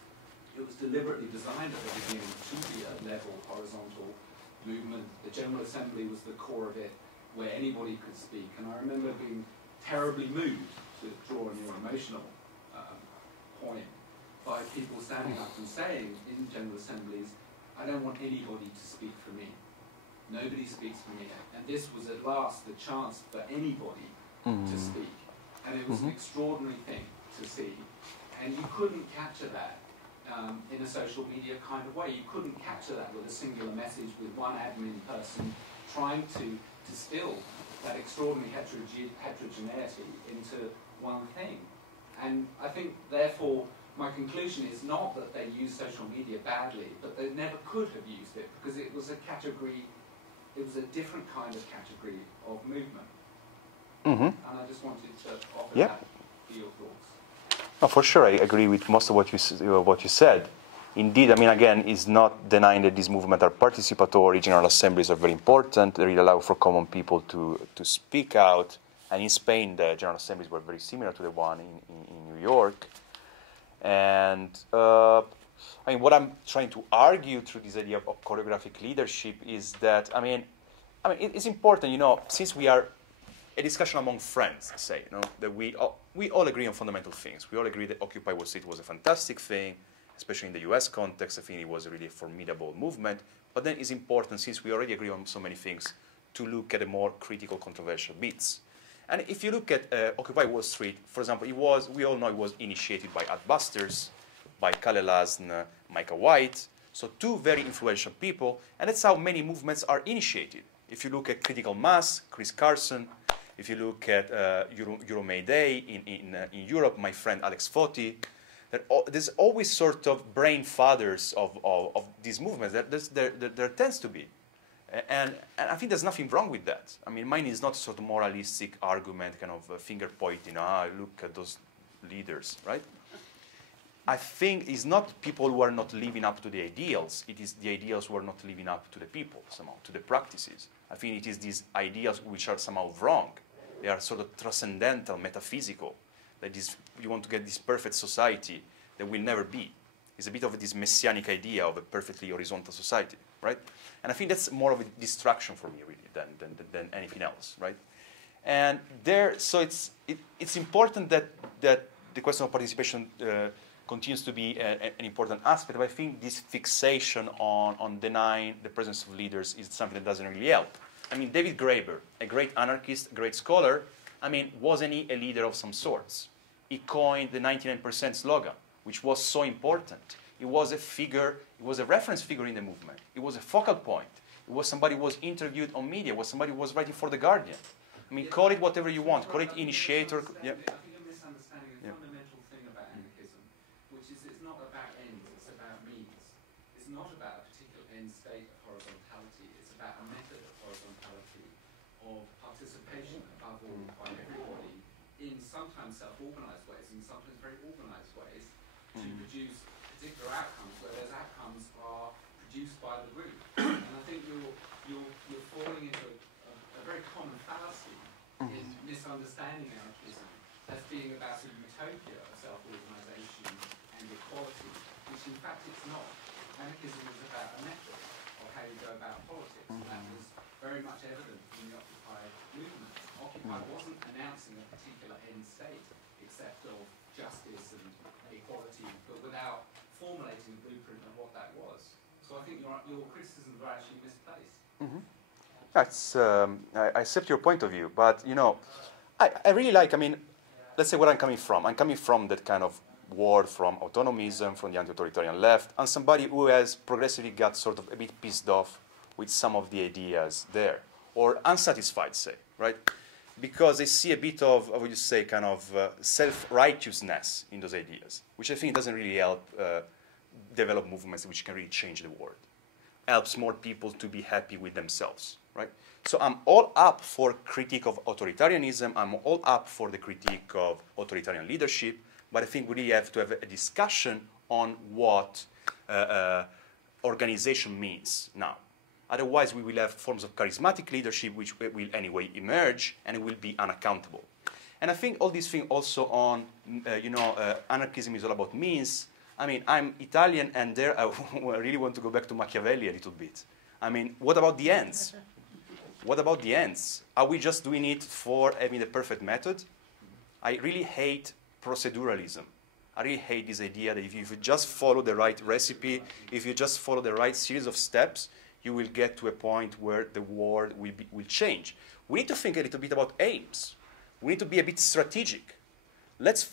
it was deliberately designed at the beginning to be a level, horizontal movement. The General Assembly was the core of it, where anybody could speak. And I remember being terribly moved, to draw on your emotional point, by people standing up and saying in General Assemblies, I don't want anybody to speak for me. Nobody speaks for me. And this was at last the chance for anybody to speak. And it was an extraordinary thing to see. And you couldn't capture that in a social media kind of way. You couldn't capture that with a singular message, with one admin person trying to distill that extraordinary heterogeneity into one thing. And I think, therefore, my conclusion is not that they used social media badly, but they never could have used it, because it was a category, it was a different kind of category of movement. And I just wanted to offer that to your thoughts. No, for sure, I agree with most of what you said. Indeed, I mean, again, it's not denying that these movements are participatory. General assemblies are very important. They really allow for common people to speak out. And in Spain, the general assemblies were very similar to the one in New York. And I mean, what I'm trying to argue through this idea of choreographic leadership is that, I mean, it's important, you know, since we are a discussion among friends, say, you know, that we all agree on fundamental things. We all agree that Occupy Wall Street was a fantastic thing, especially in the US context. I think it was a really formidable movement. But then it's important, since we already agree on so many things, to look at the more critical, controversial bits. And if you look at Occupy Wall Street, for example, we all know it was initiated by Adbusters, by Kalle Lasn, Micah White, so two very influential people, and that's how many movements are initiated. If you look at Critical Mass, Chris Carson, if you look at Euro Mayday in Europe, my friend Alex Foti, there's always sort of brain fathers of these movements. There tends to be. And I think there's nothing wrong with that. I mean, mine is not a sort of moralistic argument, kind of finger pointing, look at those leaders, right? I think it's not people who are not living up to the ideals. It is the ideals who are not living up to the people, somehow, to the practices. I think it is these ideals which are somehow wrong. They are sort of transcendental, metaphysical. That is, you want to get this perfect society that will never be. It's a bit of this messianic idea of a perfectly horizontal society, right? And I think that's more of a distraction for me, really, than anything else, right? And so it's important that the question of participation continues to be an important aspect. But I think this fixation on denying the presence of leaders is something that doesn't really help. I mean, David Graeber, a great anarchist, a great scholar, I mean, wasn't he a leader of some sorts? He coined the 99% slogan, which was so important. It was a figure, it was a reference figure in the movement. It was a focal point. It was somebody who was interviewed on media. It was somebody who was writing for The Guardian. I mean, call it whatever you want. Call it initiator. Yeah. I think you're misunderstanding a fundamental thing about anarchism, which is it's not about ends, it's about means. It's not about a particular end state of horizontality. It's about a method of horizontality, of participation above all by everybody in sometimes self-organized ways and sometimes very organized ways to produce particular outcomes, where those outcomes are produced by the group. And I think you're falling into a very common fallacy in misunderstanding anarchism as being about a utopia of self-organization and equality, which in fact it's not. Anarchism is about a method of how you go about politics, and that was very much evident in the Occupy movement. Occupy wasn't announcing a particular end state, except of justice formulating a blueprint of what that was. So I think your criticisms are actually misplaced. That's, I accept your point of view, but you know, I really like, I mean, let's say where I'm coming from. I'm coming from that kind of world, from autonomism, from the anti-authoritarian left, and somebody who has progressively got sort of a bit pissed off with some of the ideas there, or unsatisfied, say, right? Because they see a bit of, what would you say, kind of self-righteousness in those ideas, which I think doesn't really help develop movements which can really change the world. Helps more people to be happy with themselves, right? So I'm all up for critique of authoritarianism. I'm all up for the critique of authoritarian leadership, but I think we really have to have a discussion on what organization means now. Otherwise, we will have forms of charismatic leadership which will anyway emerge and it will be unaccountable. And I think all these things also on, anarchism is all about means. I mean, I'm Italian, and there I really want to go back to Machiavelli a little bit. I mean, what about the ends? What about the ends? Are we just doing it for having the perfect method? I really hate proceduralism. I really hate this idea that if you just follow the right recipe, if you just follow the right series of steps, you will get to a point where the world will change. We need to think a little bit about aims. We need to be a bit strategic. Let's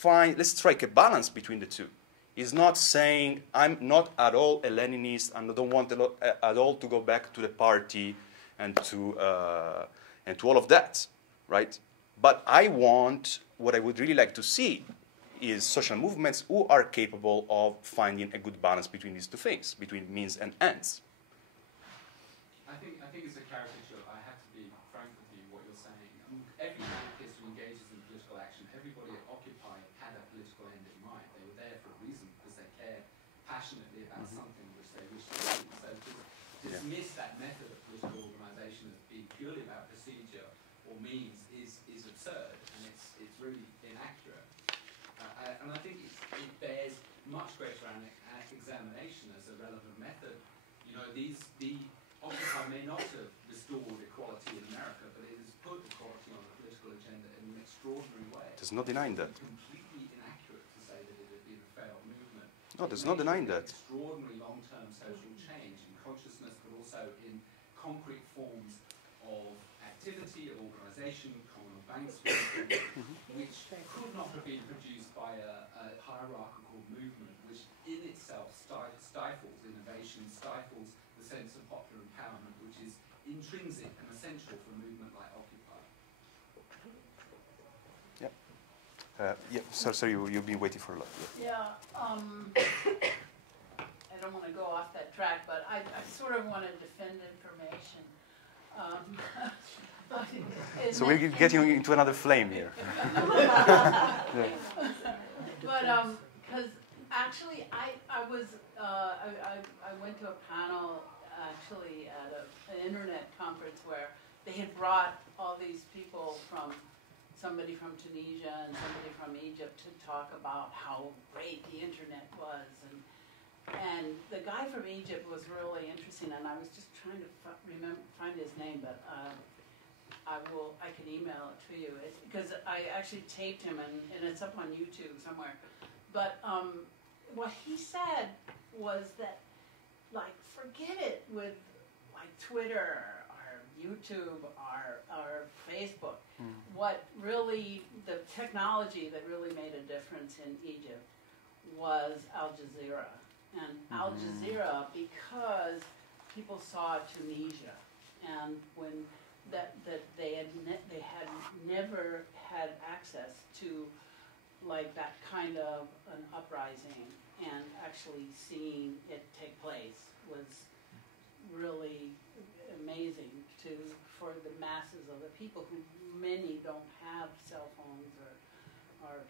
strike a balance between the two. It's not saying I'm not at all a Leninist and I don't want at all to go back to the party and to all of that, right? But what I would really like to see is social movements who are capable of finding a good balance between these two things, between means and ends. I think it's a caricature. I have to be frank with you what you're saying. Every anarchist who engages in political action, everybody at Occupy had a political end in mind. They were there for a reason because they care passionately about something which they wish to do. So to dismiss that method of political organisation as being purely about procedure or means is absurd, and it's really inaccurate. And I think it bears much greater examination as a relevant method. You know, the Occupy may not have restored equality in America, but it has put equality on the political agenda in an extraordinary way. There's no denying that. It's completely inaccurate to say that it had been a failed movement. No, there's no denying that. Extraordinary long-term social change in consciousness, but also in concrete forms of activity, of organisation, communal banks, which could not have been produced by a hierarchical movement, which in itself stifles innovation, stifles the sense of popular empowerment, which is intrinsic and essential for a movement like Occupy. Sorry, you've been waiting for a lot. Yeah, I don't want to go off that track, but I sort of want to defend information. So we're getting into another flame here. But because actually, I went to a panel actually at an internet conference where they had brought all these people somebody from Tunisia and somebody from Egypt to talk about how great the internet was, and the guy from Egypt was really interesting, and I was just trying to find his name, but I can email it to you because I actually taped him and it's up on YouTube somewhere. But what he said was that, like, forget it with like Twitter or YouTube or Facebook. What really, the technology that really made a difference in Egypt was Al Jazeera. And Al Jazeera, because people saw Tunisia, and when that they had never had access to like that kind of an uprising, and actually seeing it take place was really amazing for the masses of the people who many don't have cell phones or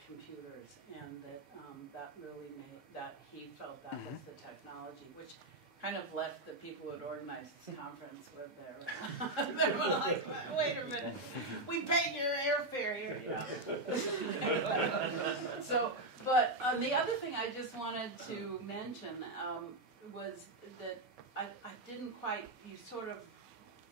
computers, and that really made that he felt that was the technology, which kind of left the people who had organized this conference with their they were like, wait a minute, we paid your airfare here, you know. So, but the other thing I just wanted to mention was that I didn't quite, you sort of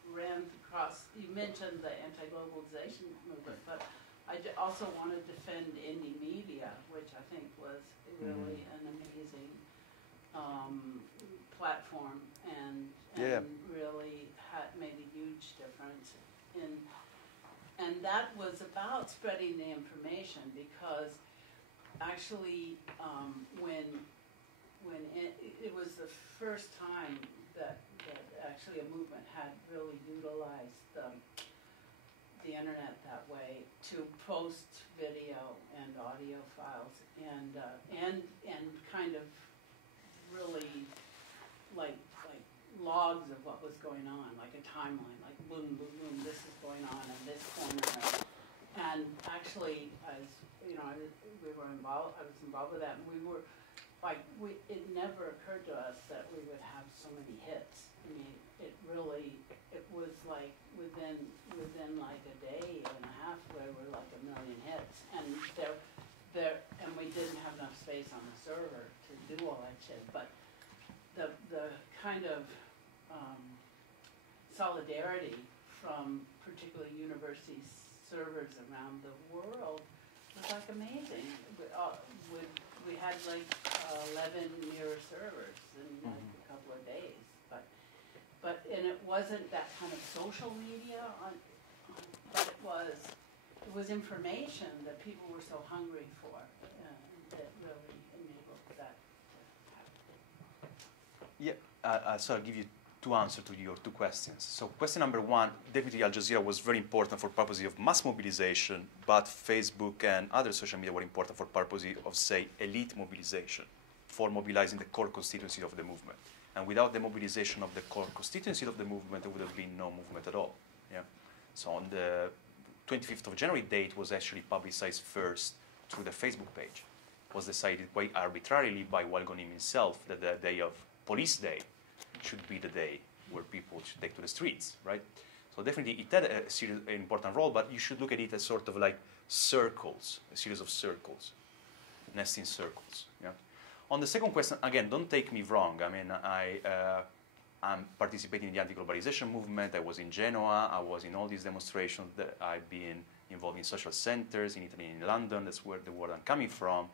ran across, you mentioned the anti-globalization movement, but I also want to defend indie media, which I think was really an amazing platform, and Yeah. really made a huge difference and that was about spreading the information, because actually when it was the first time that actually a movement had really utilized the internet that way to post video and audio files and kind of really like logs of what was going on, like a timeline, like boom, boom, boom, this is going on in this corner. And actually, as you know, I was involved with that, and we were like, it never occurred to us that we would have so many hits. I mean, it was like within like a day and a half, there were like 1 million hits, and and we didn't have enough space on the server to do all that shit. But the kind of solidarity from particularly university servers around the world was like amazing. We had like 11 mirror servers in like a couple of days, and it wasn't that kind of social media but it was information that people were so hungry for, that really enabled that to happen. Yeah, so I'll give you two answers to your two questions. So question number one, definitely Al Jazeera was very important for purposes of mass mobilization, but Facebook and other social media were important for purposes of, say, elite mobilization, for mobilizing the core constituency of the movement. And without the mobilization of the core constituency of the movement, there would have been no movement at all. Yeah. So on the 25th of January date was actually publicized first through the Facebook page. It was decided quite arbitrarily by Walgonim himself that the day of Police Day should be the day where people should take to the streets, right? So definitely it had an important role, but you should look at it as sort of like circles, a series of circles, nesting circles. Yeah. On the second question, again, don't take me wrong. I mean, I'm participating in the anti-globalization movement. I was in Genoa. I was in all these demonstrations. I've been involved in social centers in Italy and in London. That's where the world I'm coming from.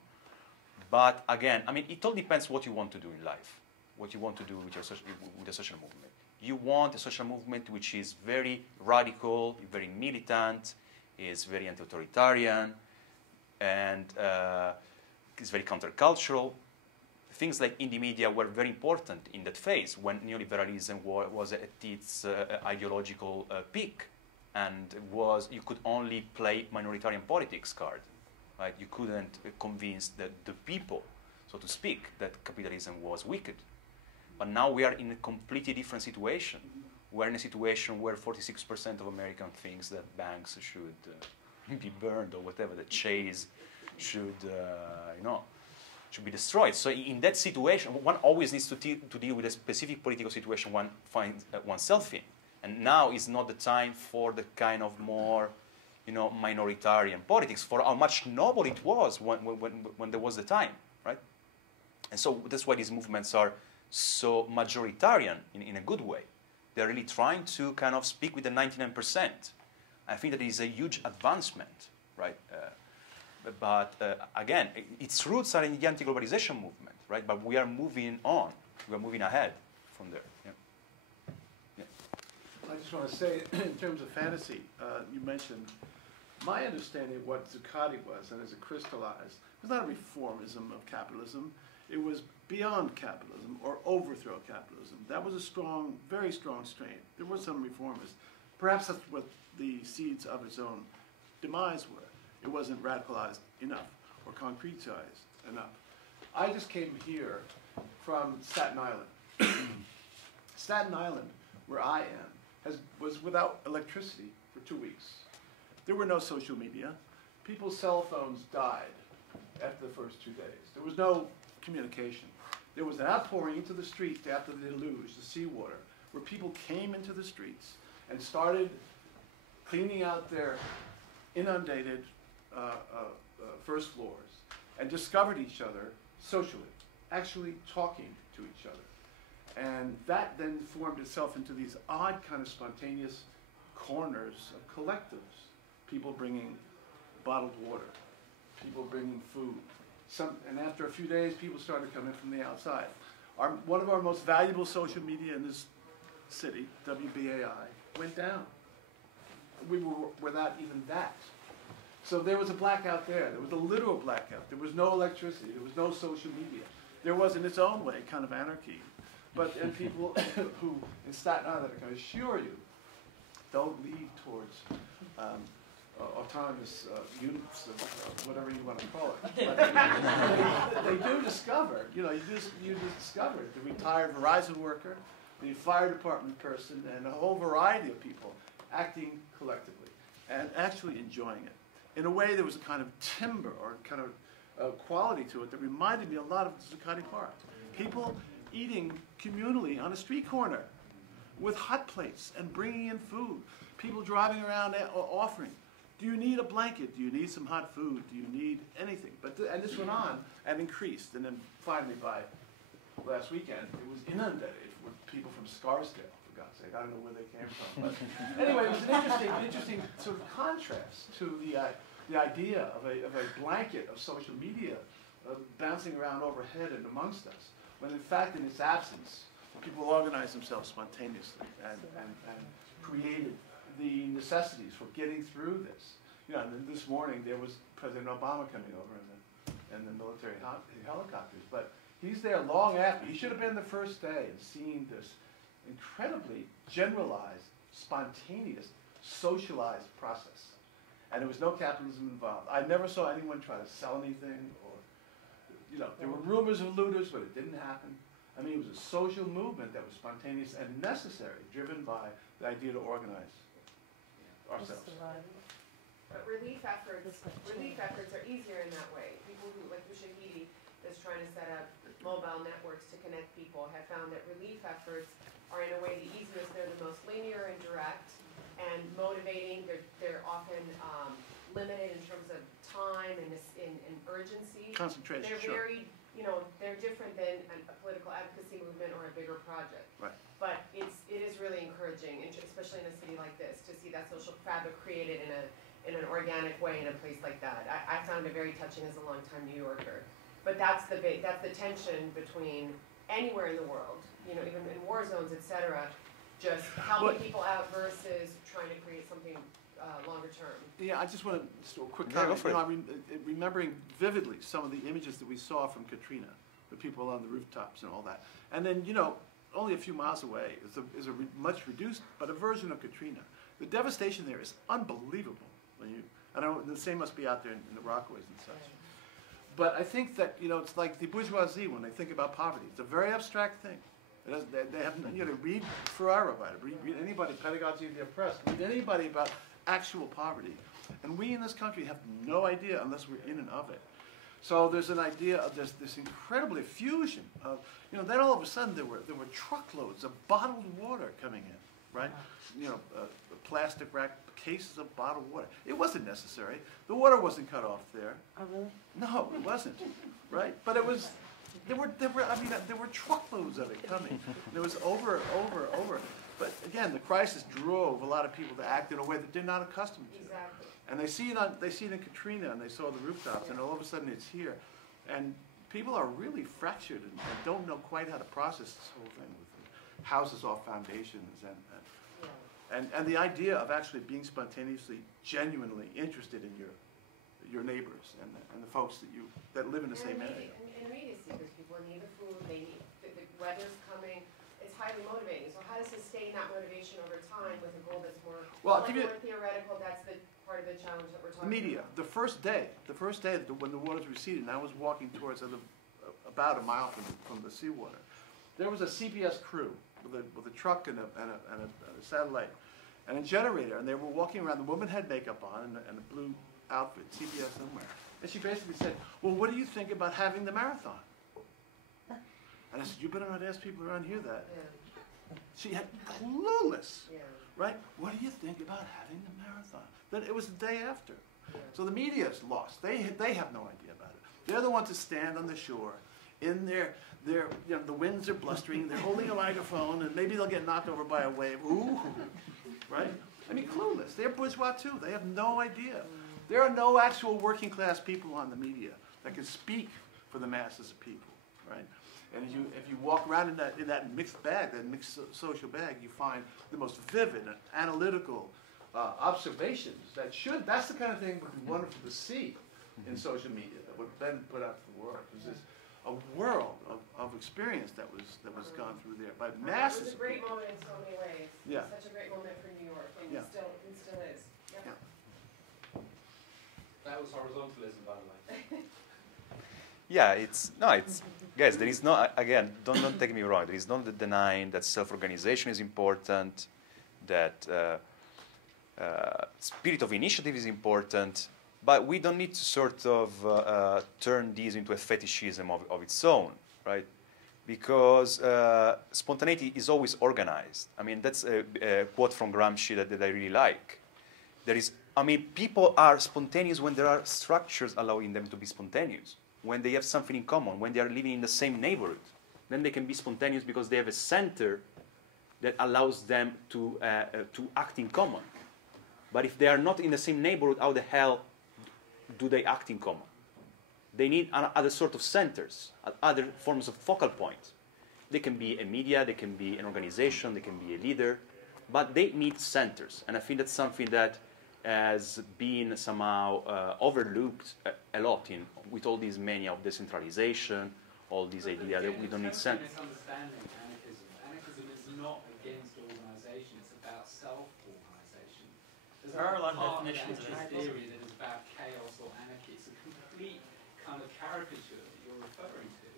But again, I mean, it all depends what you want to do in life, what you want to do with the social movement. You want a social movement which is very radical, very militant, is very anti-authoritarian, and is very countercultural. Things like indie media were very important in that phase when neoliberalism was at its ideological peak, and you could only play minoritarian politics card, right? You couldn't convince the people, so to speak, that capitalism was wicked. But now we are in a completely different situation. We're in a situation where 46% of Americans thinks that banks should be burned or whatever, that Chase should, should be destroyed. So in that situation, one always needs to deal with a specific political situation one finds oneself in. And now is not the time for the kind of more, minoritarian politics, for how much noble it was when there was the time, right? And so that's why these movements are so majoritarian in a good way. They're really trying to kind of speak with the 99%. I think that is a huge advancement, right? But again, its roots are in the anti-globalization movement, right? But we are moving on. We are moving ahead from there. Yeah. Yeah. I just want to say, in terms of fantasy, you mentioned my understanding of what Zuccotti was, and as it crystallized, it was not a reformism of capitalism. It was beyond capitalism or overthrow capitalism. That was a strong, very strong strain. There were some reformists. Perhaps that's what the seeds of its own demise were. It wasn't radicalized enough or concretized enough. I just came here from Staten Island. Staten Island, where I am, was without electricity for 2 weeks. There were no social media. People's cell phones died after the first 2 days. There was no communication. There was an outpouring into the streets after the deluge, the seawater, where people came into the streets and started cleaning out their inundated first floors and discovered each other socially, actually talking to each other. And that then formed itself into these odd kind of spontaneous corners of collectives. People bringing bottled water, people bringing food. And after a few days, people started coming from the outside. One of our most valuable social media in this city, WBAI, went down. We were without even that. So there was a blackout there. There was a literal blackout. There was no electricity. There was no social media. There was, in its own way, kind of anarchy. And people who, in Staten Island, I can assure you, don't lead towards autonomous units, whatever you want to call it. But they do discover, you discover the retired Verizon worker, the fire department person, and a whole variety of people acting collectively and actually enjoying it. In a way, there was a kind of timbre or kind of quality to it that reminded me a lot of Zuccotti Park. People eating communally on a street corner with hot plates and bringing in food. People driving around offering. Do you need a blanket? Do you need some hot food? Do you need anything? And this went on and increased. And then finally, by last weekend, it was inundated with people from Scarsdale, for God's sake. I don't know where they came from. But anyway, it was an interesting sort of contrast to the idea of a blanket of social media bouncing around overhead and amongst us, when in fact, in its absence, people organized themselves spontaneously and created the necessities for getting through this. And then this morning there was President Obama coming over in the military helicopters, but he's there long after. He should have been the first day and seen this incredibly generalized, spontaneous, socialized process. And there was no capitalism involved. I never saw anyone try to sell anything, or, there were rumors of looters, but it didn't happen. I mean, it was a social movement that was spontaneous and necessary, driven by the idea to organize ourselves. But relief efforts are easier in that way. People who, like Ushahidi, is trying to set up mobile networks to connect people, have found that relief efforts are in a way the easiest. They're the most linear and direct and motivating. They're often limited in terms of time and urgency. Concentration, They're very, they're different than a political advocacy movement or a bigger project. Right. But it is really encouraging, especially in a city like this, to see that social fabric created in an organic way in a place like that. I found it very touching as a longtime New Yorker. But that's the tension between anywhere in the world, even in war zones, etc. Just helping people out versus trying to create something longer term. Yeah, I just want to just a quick comment. I'm remembering vividly some of the images that we saw from Katrina, the people on the rooftops and all that. And then, only a few miles away is a much reduced, but a version of Katrina. The devastation there is unbelievable. I know the same must be out there in the Rockaways and such. But I think that, it's like the bourgeoisie when they think about poverty. It's a very abstract thing. They have, read Ferrara about it, read anybody, Pedagogy of the Oppressed, read anybody about actual poverty. And we in this country have no idea unless we're in and of it. So there's an idea of this incredible effusion of, then all of a sudden there were truckloads of bottled water coming in, right? Plastic wrapped cases of bottled water. It wasn't necessary. The water wasn't cut off there. Oh, really? No, it wasn't, right? But it was. There were truckloads of it coming. There was over. But again, the crisis drove a lot of people to act in a way that they're not accustomed to. Exactly. And they see it in Katrina, and they saw the rooftops, and all of a sudden it's here. And people are really fractured and don't know quite how to process this whole thing with the houses off foundations and the idea of actually being spontaneously, genuinely interested in your neighbors and the folks that live in the same area. And immediacy, because people need the food, the weather's coming. It's highly motivating. So how to sustain that motivation over time with a goal that's more theoretical? That's the part of the challenge that we're talking about. The media. The first day when the waters receded, and I was walking towards about a mile from the seawater, there was a CBS crew with a truck and a satellite and a generator, and they were walking around. The woman had makeup on and a blue outfit, CBS somewhere. And she basically said, well, what do you think about having the marathon? And I said, you better not ask people around here that. Yeah. She had clueless, right? What do you think about having the marathon? Then it was the day after. Yeah. So the media is lost. They have no idea about it. They're the ones that stand on the shore in the winds are blustering, they're holding a microphone, and maybe they'll get knocked over by a wave. Ooh, right? I mean, clueless. They're bourgeois too. They have no idea. There are no actual working class people on the media that can speak for the masses of people. right? And if you walk around in that mixed bag, that mixed social bag, you find the most vivid and analytical observations that's the kind of thing that would be wonderful to see in social media that would then put out to the world. There's this a world of experience that was gone through there by masses. It was a great moment in so many ways. Yeah. Such a great moment for New York, and Yeah. it still is. Yep. Yeah. That was horizontalism, by the way. Yeah, it's guys. There is no, again. Don't take me wrong. There is no denying that self-organization is important, that spirit of initiative is important, but we don't need to sort of turn these into a fetishism of its own, right? Because spontaneity is always organized. I mean, that's a quote from Gramsci that I really like. People are spontaneous when there are structures allowing them to be spontaneous, when they have something in common, when they are living in the same neighborhood. Then they can be spontaneous because they have a center that allows them to act in common. But if they are not in the same neighborhood, how the hell do they act in common? They need other sort of centers, other forms of focal points. They can be a media, they can be an organization, they can be a leader, but they need centers. And I think that's something that has been somehow overlooked a lot with all this mania of decentralization, all this idea that we don't need centers. Misunderstanding anarchism. Anarchism is not against organization, it's about self-organization. There are a lot of part definitions of anarchist anarchism. theory that is about chaos or anarchy. It's a complete kind of caricature that you're referring to.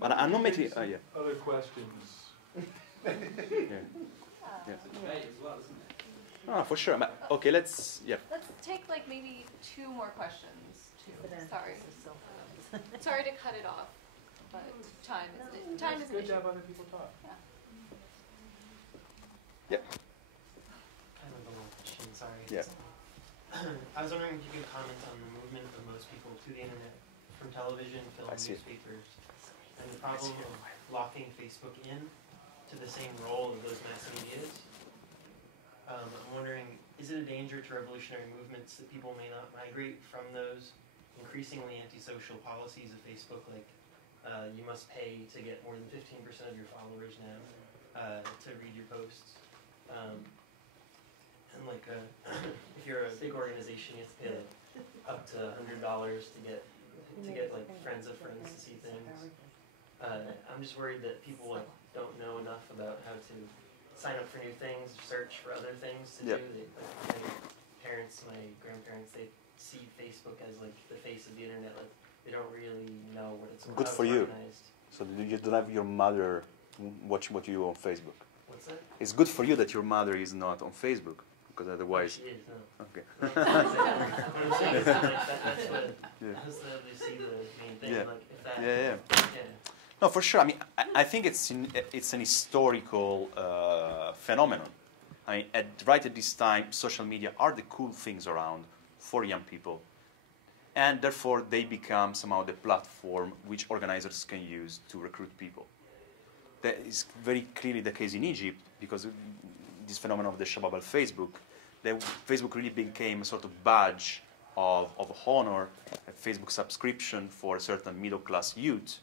But I'm not making. Yeah. Other questions? Yeah. Yeah. It's a debate as well, isn't it? Oh, for sure. Okay, let's. Yeah. Let's take like maybe 2 more questions. Sorry. Sorry to cut it off, but time is an Good issue. to have other people talk. Yep. Kind of a little question, sorry. Yeah. I was wondering if you could comment on the movement of most people to the internet from television, film, newspapers, and the problem of locking Facebook in to the same role of those mass medias. I'm wondering, is it a danger to revolutionary movements that people may not migrate from those increasingly antisocial policies of Facebook, like you must pay to get more than 15% of your followers now to read your posts? And like, if you're a big organization, you have to pay like up to $100 to get like friends of friends to see things. I'm just worried that people like don't know enough about how to sign up for new things, search for other things to do. My parents, my grandparents, they see Facebook as like the face of the internet. Like they don't really know what it's about. Good for you. So you don't have your mother watch what you do on Facebook. What's that? It's good for you that your mother is not on Facebook, because otherwise. She is, no. Okay. What I'm saying is like, that's what they see the main thing. Yeah. Like if that. Yeah. No, for sure. I mean, I think it's an historical phenomenon. I mean, right at this time, social media are the cool things around for young people, and therefore they become somehow the platform which organizers can use to recruit people. That is very clearly the case in Egypt, because this phenomenon of the Shabab al-Facebook, Facebook really became a sort of badge of honor, a Facebook subscription for a certain middle-class youth,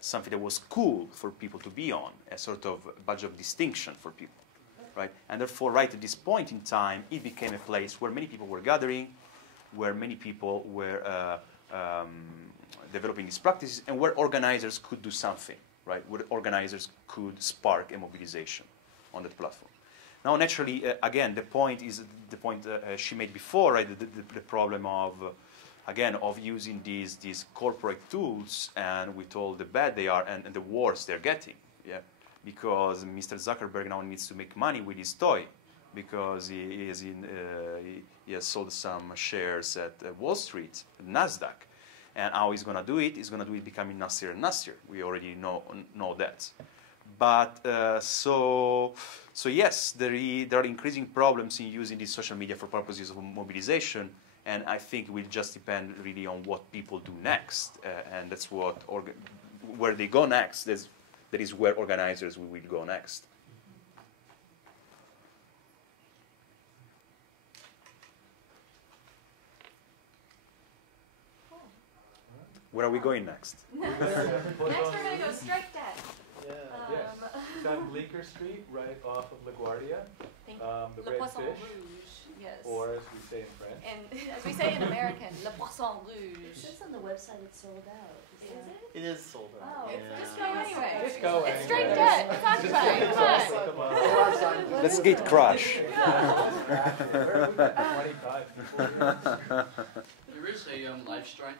something that was cool for people to be on, a sort of badge of distinction for people, right? And therefore, right at this point in time, it became a place where many people were gathering, where many people were developing these practices, and where organizers could do something, right? Where organizers could spark a mobilization on that platform. Now, naturally, again, the point is the point she made before, right? The problem of again, of using these corporate tools, and with all the bad they are and the worse they're getting, yeah? Because Mr. Zuckerberg now needs to make money with his toy, because he has sold some shares at Wall Street, NASDAQ. And how he's going to do it? He's going to do it becoming nastier and nastier. We already know that. But so yes, there are increasing problems in using this social media for purposes of mobilization. And I think it will just depend really on what people do next, and that's where they go next. That is where organizers will go next. Where are we going next? Next we're going to go strike debt. Yes. It's on Bleecker Street, right off of LaGuardia. The Le Red Poisson Fish, Rouge, yes. or as we say in French. And as we say in American, Le Poisson Rouge. It says on the website it's sold out. Is it? It is sold out. Oh, Yeah. just go anyway. Just go It's anyway. straight debt. It's occupied. Come on. Come on. Let's get crush. There is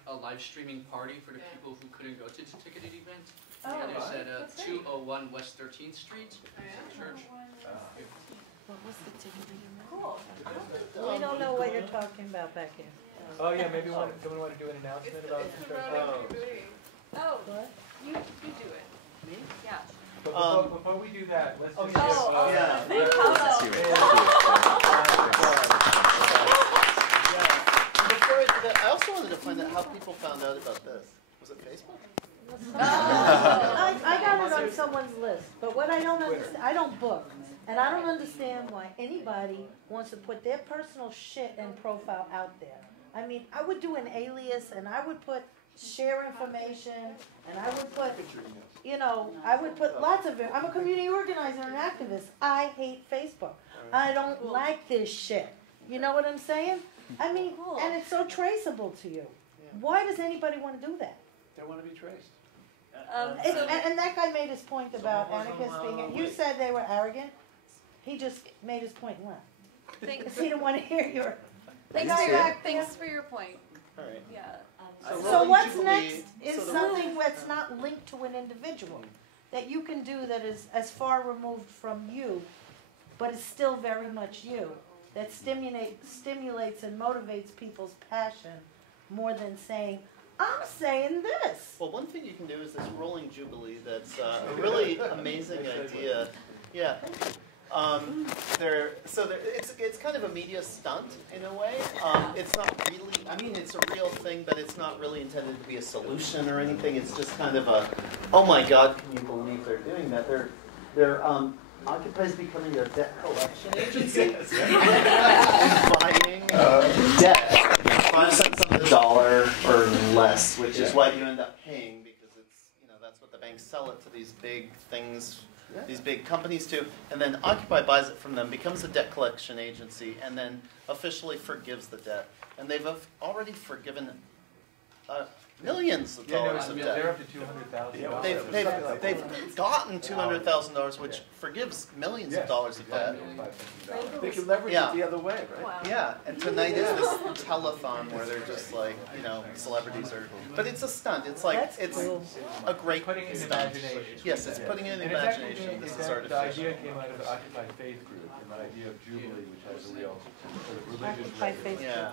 a live streaming party for the people who couldn't go to the ticketed event. Oh, And it's at that's great. 201 West 13th Street, Church. What was the ticketing amount? Cool. We don't know what you're talking about back here. Oh yeah, maybe someone want to do an announcement about It's the Roanoke Jubilee. Oh, What? you do it. Me? Yeah. But before we do that, let's just Oh, yeah. thank Let's you. hear it. Before I do that, I also wanted to find out how people found out about this. Was it Facebook? I got it on someone's list, but what I don't understand, I don't book, and I don't understand why anybody wants to put their personal shit and profile out there. I mean, I would do an alias, and I would put share information, and I would put, I would put lots of it. I'm a community organizer and activist. I hate Facebook. I don't like this shit. You know what I'm saying? I mean, and it's so traceable to you. Why does anybody want to do that? They want to be traced. And that guy made his point about anarchists being. You said they were arrogant. He just made his point and left. Thanks. He didn't want to hear your. Thanks for your point. All right. Yeah. So what's next is something that's not linked to an individual that you can do that is as far removed from you, but is still very much you. That stimulates and motivates people's passion more than saying, I'm saying this. Well, one thing you can do is this rolling jubilee. That's a really amazing idea. Yeah. It's kind of a media stunt in a way. It's not really. I mean, it's a real thing, but it's not really intended to be a solution or anything. It's just kind of a, oh my God, can you believe they're doing that? They're Occupy's becoming a debt collection agency. Buying debt, 5 cents on the dollar or less, which is what you end up paying because it's that's what the banks sell it to these big things. These big companies too, and then Occupy buys it from them, becomes a debt collection agency, and then officially forgives the debt. And they've already forgiven millions of dollars of debt. They're up to $200,000. They've gotten $200,000, which forgives millions of dollars of debt. They can leverage it the other way, right? Wow. Yeah, and tonight is this telethon where they're just like, celebrities are. But it's a stunt. It's like it's a great Putting it in stunt. imagination. Yes, it's putting it in And it's actually- imagination. This is The artificial. idea came out of the Occupy Faith group, and the idea of Jubilee, which has a real sort of religious Occupy reference. Faith. Yeah.